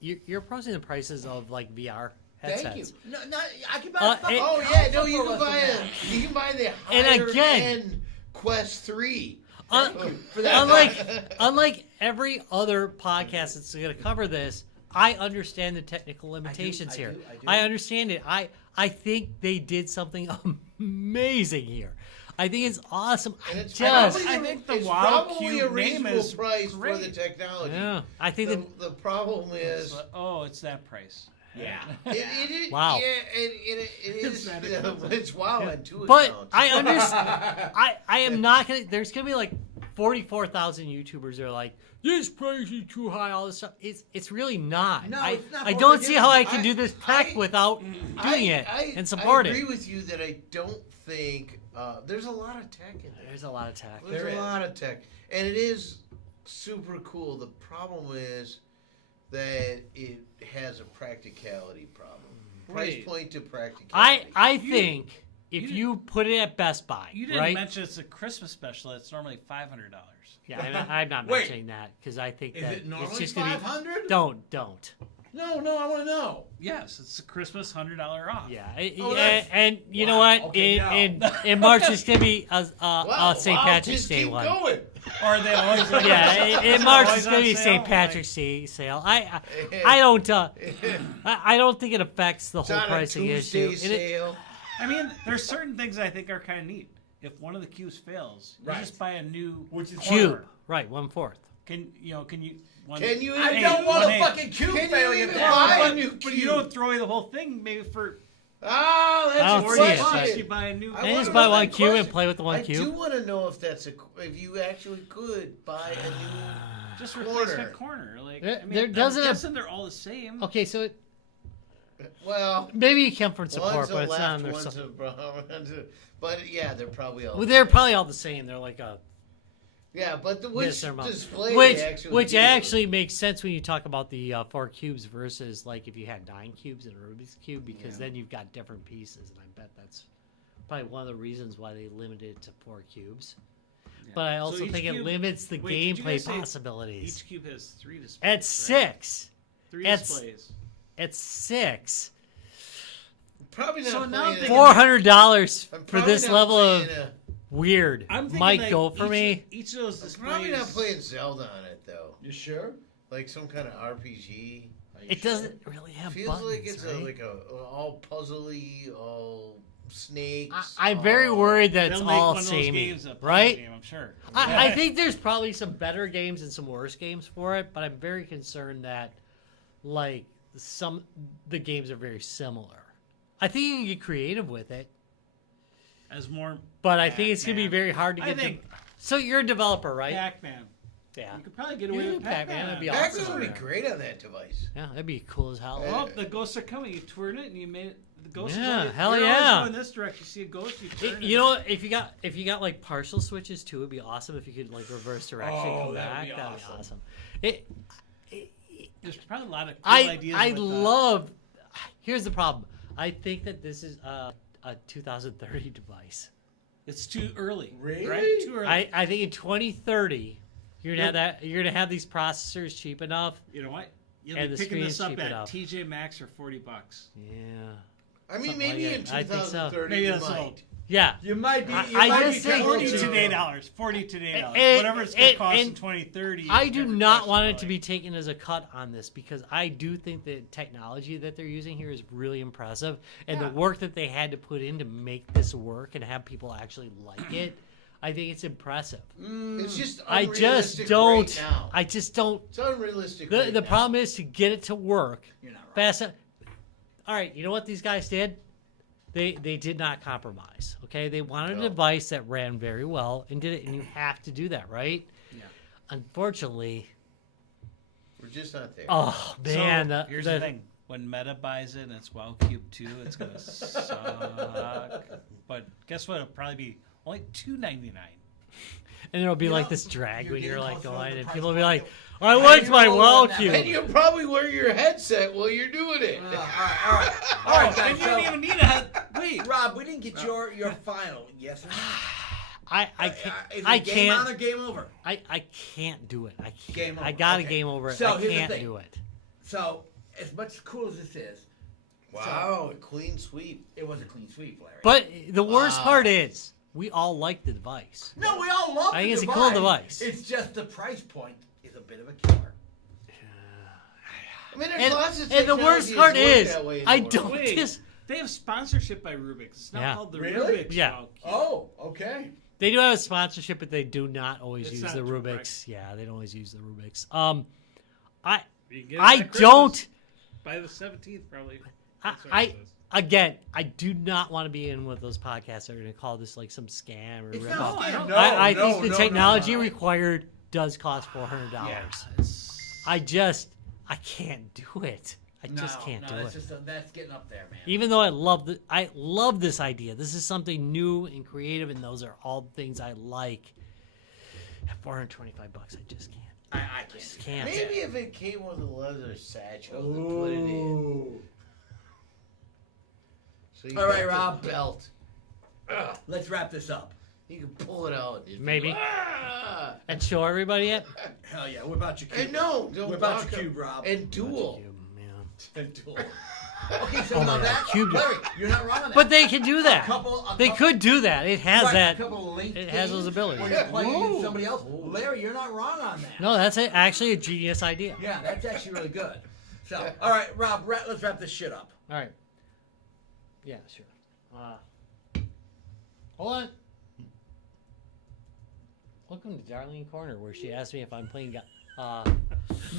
you're approaching the prices of like VR headsets. Thank you. No, I can buy. Uh, a fucking it- Oh yeah, no, console you for can less buy than that. you can buy the And higher again- end Quest 3. For that. Unlike every other podcast that's going to cover this, I understand the technical limitations I here. do. I understand it. I think they did something amazing here. I think it's awesome. And I it's just probably, I think the it's probably Wowcube a name reasonable is price great. for the technology. yeah. I think that The problem is it's that price. Yeah. it is Wow. Yeah, it is. that It's wow on 2 But accounts. I understand. I am not gonna. There's gonna be like 44,000 YouTubers that are like, this price is too high. All this stuff. It's really not. No, I, it's not I what don't they're see doing. how I can I- do this tech I- without doing it and support I agree it. with you that I don't think there's a lot of tech in there. There's a lot of tech. There's There a is. lot of tech, and it is super cool. The problem is that it has a practicality problem. Price Right. point to practicality. I think if you you put it at Best Buy, You didn't right? mention it's a Christmas special. It's normally $500. Yeah, I'm not Wait. mentioning that because I think Is that it it's normally just gonna be. 500? Don't. No, I want to know. Yes, it's a Christmas $100 off. Yeah, Oh, that's- and you know Wow, what? okay, In March it's gonna be Wow, St. wow, Patrick's just Day keep one. going. Or they always Yeah, in it's March always it's gonna on be sale, St. Patrick's Day sale. I don't think it affects the It's whole on a pricing Tuesday issue. And it- sale. I mean, there's certain things I think are kind of neat. If one of the cubes fails, you Right. just buy a new Which is Cube, right? 1/4. Can you? One, Can you I even- don't want one a eight. fucking cube Can you failing even at buy that. a new But cube? you don't throw away the whole thing. Maybe for Oh, I that's don't a $40 see it, bucks, but- you buy a new. I And wanna just know buy that one cube and question. play with the one I cube. do want to know if you actually could buy a new. Just corner. replacement corner. Like There- I mean, there doesn't I'm have- guessing they're all the same. Okay, so Well, maybe you come from support, one's a but it's not left, on their. one's a brown. But yeah, they're probably all. Well, they're probably all the same. They're like a Yeah, but the this which or amount. display which they actually which do. actually makes sense when you talk about the 4 cubes versus like if you had 9 cubes in a Rubik's cube because then you've got different pieces, and I bet that's probably one of the reasons why they limited it to 4 cubes. Yeah. But I So also each think it cube- limits the wait, did you gameplay guys say possibilities. Each cube has 3 displays. At right? 6, 3 it's- displays. at 6, Probably not. So now I'm playing thinking- a- $400 I'm for probably this not level of playing weird I'm thinking might like go for me. Each of those I'm displays. probably not playing Zelda on it though. You sure? Like some kind of RPG. It doesn't really have Feels buttons, like it's right? like a all puzzly, all snakes. I'm very all- worried that it's They'll make all one of those samey, games a puzzle right? Game, I'm sure. I think there's probably some better games and some worse games for it, but I'm very concerned that, like, the games are very similar. I think you can get creative with it, As more but I think it's gonna be Pac-Man. very hard to I get. think So you're a developer, right? Pac-Man. Yeah. You could probably get You away could with do Pac-Man, Pac-Man. that'd be Pac-Man awesome. would be great on that device. Yeah, that'd be cool as hell. Yeah. Well, the ghosts are coming. You twirl it and you made it The ghost Yeah, is always, hell you're yeah. always going this direction. You see a ghost, you turn. You know, if you got like partial switches too, it'd be awesome if you could like reverse direction, come that back. would be That'd be awesome. awesome. There's probably a lot of cool ideas. I with love. Here's the problem. I think that this is a 2030 device. it's too early. Really? Right? Too early. I think in 2030 you're gonna have these processors cheap enough. You know what? You'll And be the picking this screen's up cheap at enough. TJ Maxx for $40. Yeah. I mean, Something maybe like in that. I think so. 2030 Maybe you that's might. old. Yeah. You might be. I might just be think- close 40 to- today dollars. 40 today dollars. And- Whatever it's going to cost in and 2030. I it's do never not questioned want it about to be taken as a cut on this because I do think the technology that they're using here is really impressive, and Yeah. the work that they had to put in to make this work and have people actually like it, I think it's impressive. It's just I unrealistic just don't. right now. I just don't. It's unrealistic. The right now. problem is to get it to work You're not wrong. fast. All right, you know what these guys did? They did not compromise. Okay, they wanted No. a device that ran very well and did it, and you have to do that, right? Yeah. Unfortunately, We're just not there. oh man, So, here's the thing. When Meta buys it and it's Wowcube 2, it's going to suck. But guess what? It'll probably be only $2.99. and it'll be You like know, this drag you're when you're getting like closer to going, the and price people will be point. like, "I liked my you're wall rolling that cube." And you'll probably wear your headset while you're doing it. All right, guys. And you So, don't even need a head. Wait. Rob, we didn't get your final. Yes or no? I can't. Is it I game on or can't. game over? I can't do it. I can't. Game over, I got to okay. game over it. So, I here's the can't thing. do it. So, as much cool as this is, Wow, a clean sweep. it was a clean sweep, Larry. But the worst Wow. part is, we all like the device. no, we all love I think the it's a device. cool device. It's just the price point is a bit of a killer. I mean, there's And, lots of and the worst technology part that's worked is, that way in I the world. don't. Wait. Dis- They have sponsorship by Rubik's. It's not Yeah. called the Really? Rubik's Yeah. Wowcube. Oh, okay. They do have a sponsorship, but they do not always It's use not the true, Rubik's. Yeah, they don't always use the Rubik's. You can get it I by Christmas. don't. By the 17th, probably. I, That's what I it says. again, I do not want to be in with those podcasts that are going to call this like some scam or It's rip not off. scam. No, I No, think the no, technology no, no. required does cost $400. I can't do it. I just can't do that's it. That's getting up there, man. Even though I love this idea. This is something new and creative, and those are all things I like. At $425, I just can't. I Just can't. can't. Maybe if it came with a leather satchel and put it in. So you All right, got the Rob. Belt. Let's wrap this up. You can pull it out. It'd be Maybe. like, "Ah!" And show everybody it. Hell yeah. What about your cube? And no, don't What about walk your up- cube, Rob? And dual. And dual. Okay, so Oh my now God, that, cube. Larry, you're not wrong on that. But they can do that. A They couple- could do that. It has right, that. A couple of linked It has those games abilities. When you're playing Whoa. against somebody else. Larry, you're not wrong on that. No, that's actually a genius idea. Yeah, that's actually really good. So, all right, Rob, let's wrap this shit up. All right. Yeah, sure. Hold on. Welcome to Darlene Corner, where she asked me if I'm playing. No, I'm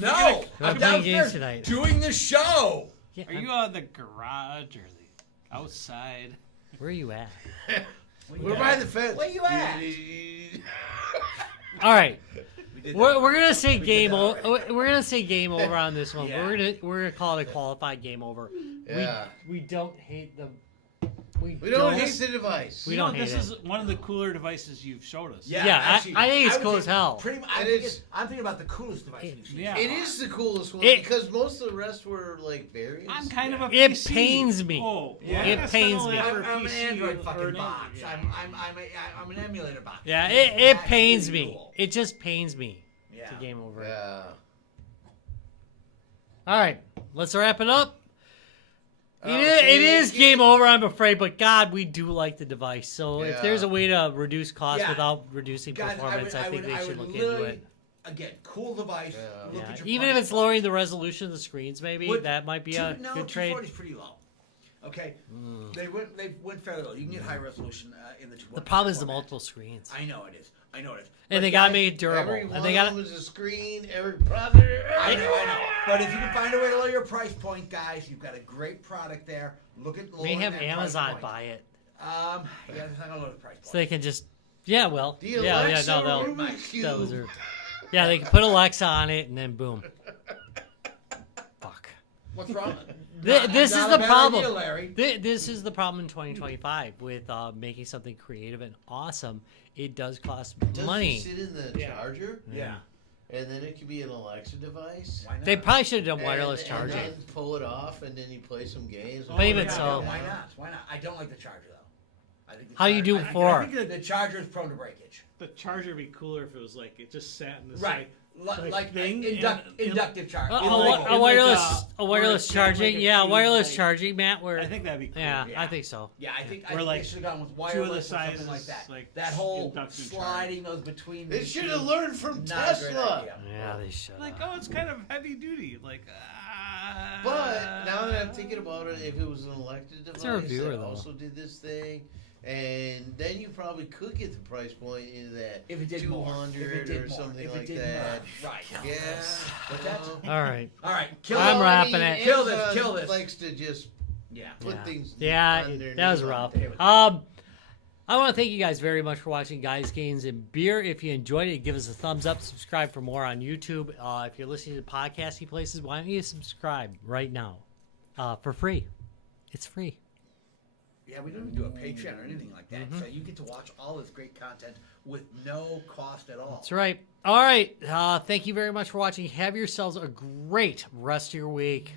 I'm playing downstairs games tonight. doing the show. Yeah, Are you out in the garage or the outside? where are you at? We're by the fence. Where you at? All right. We did We're gonna say We game did that over. already. We're gonna say game over on this one. Yeah. We're gonna call it a qualified game over. Yeah. We don't hate the. We don't hate the device. We You know, don't hate this it. is one of the cooler devices you've showed us. Yeah, I think it's would cool say as hell. Pretty much, I'm thinking about the coolest device we've seen. Yeah. It is the coolest one It- because most of the rest were like variants. I'm kind of a It PC. pains me. Oh, Yeah. well, It that's pains not only me. for a I'm an PC Android or fucking an box. Android, I'm an emulator box. Yeah, It's it actually pains me. cool. It just pains me. Yeah. To game over. Yeah. All right, let's wrap it up. Okay, It is game over, I'm afraid, but God, we do like the device. So if Yeah. there's a way to reduce cost Yeah. without reducing Guys, performance, I think they should look into literally- it. Again, cool device. Yeah. Look Yeah. at your Even if price it's point. lowering the resolution of the screens, maybe Would- that might be a No, good trade. 240 is pretty low. Okay, they went fairly low. You can get high resolution in the 240. The problem is the format. multiple screens, I know it is. and But they gotta guys, make it durable, Every and one they of gotta. them is a screen. Every product. I know. But if you can find a way to lower your price point, guys, you've got a great product there. Look at May lowering have that price Amazon point. buy it, Yeah, it's not gonna lower the price point. so they can just. Yeah, well, The yeah, Alexa no, they'll. Rubik's Cube. Those are, yeah, they can put Alexa on it, and then boom. Fuck. What's wrong? This is Not the a bad problem. idea, Larry. This is the problem in 2025 with making something creative and awesome. It does cost Does money. it sit in the Yeah. charger? Yeah. And then it could be an Alexa device. Why not? They probably should have done wireless and charging. then pull it off, and then you play some games. But even Yeah, so- why not? Why not? I don't like the charger though. I think the How do you do charger- it for? I think The charger is prone to breakage. the charger would be cooler if it was like it just sat in the Right. Like thing, inductive charge. A, In a, like- a in wireless, like a wireless where it's got charging, like a yeah, tube, wireless like- charging, Matt. Where I think that'd be cool. yeah, Yeah. I think so. Yeah, I think Or they like should have gone with two of the wireless or something like sizes, that. like That whole induction sliding those between. They the should two, have learned from not a great Tesla. idea. Yeah, they should. Like, oh, it's kind of heavy duty. Like, But now that I'm thinking about it, if it was an elected It's a device reviewer, that though. also did this thing, and then you probably could get the price point into that If it did more. 200 If it did or more. something If it like did that. more. Right. Yeah. But that's- All right. All right. Kill I'm it. wrapping it. Kill this, Amazon kill this. Likes to just Yeah. put Yeah. things. Yeah, underneath that was on rough. it. I want to thank you guys very much for watching Guys, Games, and Beer. If you enjoyed it, give us a thumbs up. Subscribe for more on YouTube. If you're listening to podcasting places, why don't you subscribe right now for free? It's free. Yeah, we don't even do a Patreon or anything like that. So you get to watch all this great content with no cost at all. That's right. All right. Thank you very much for watching. Have yourselves a great rest of your week.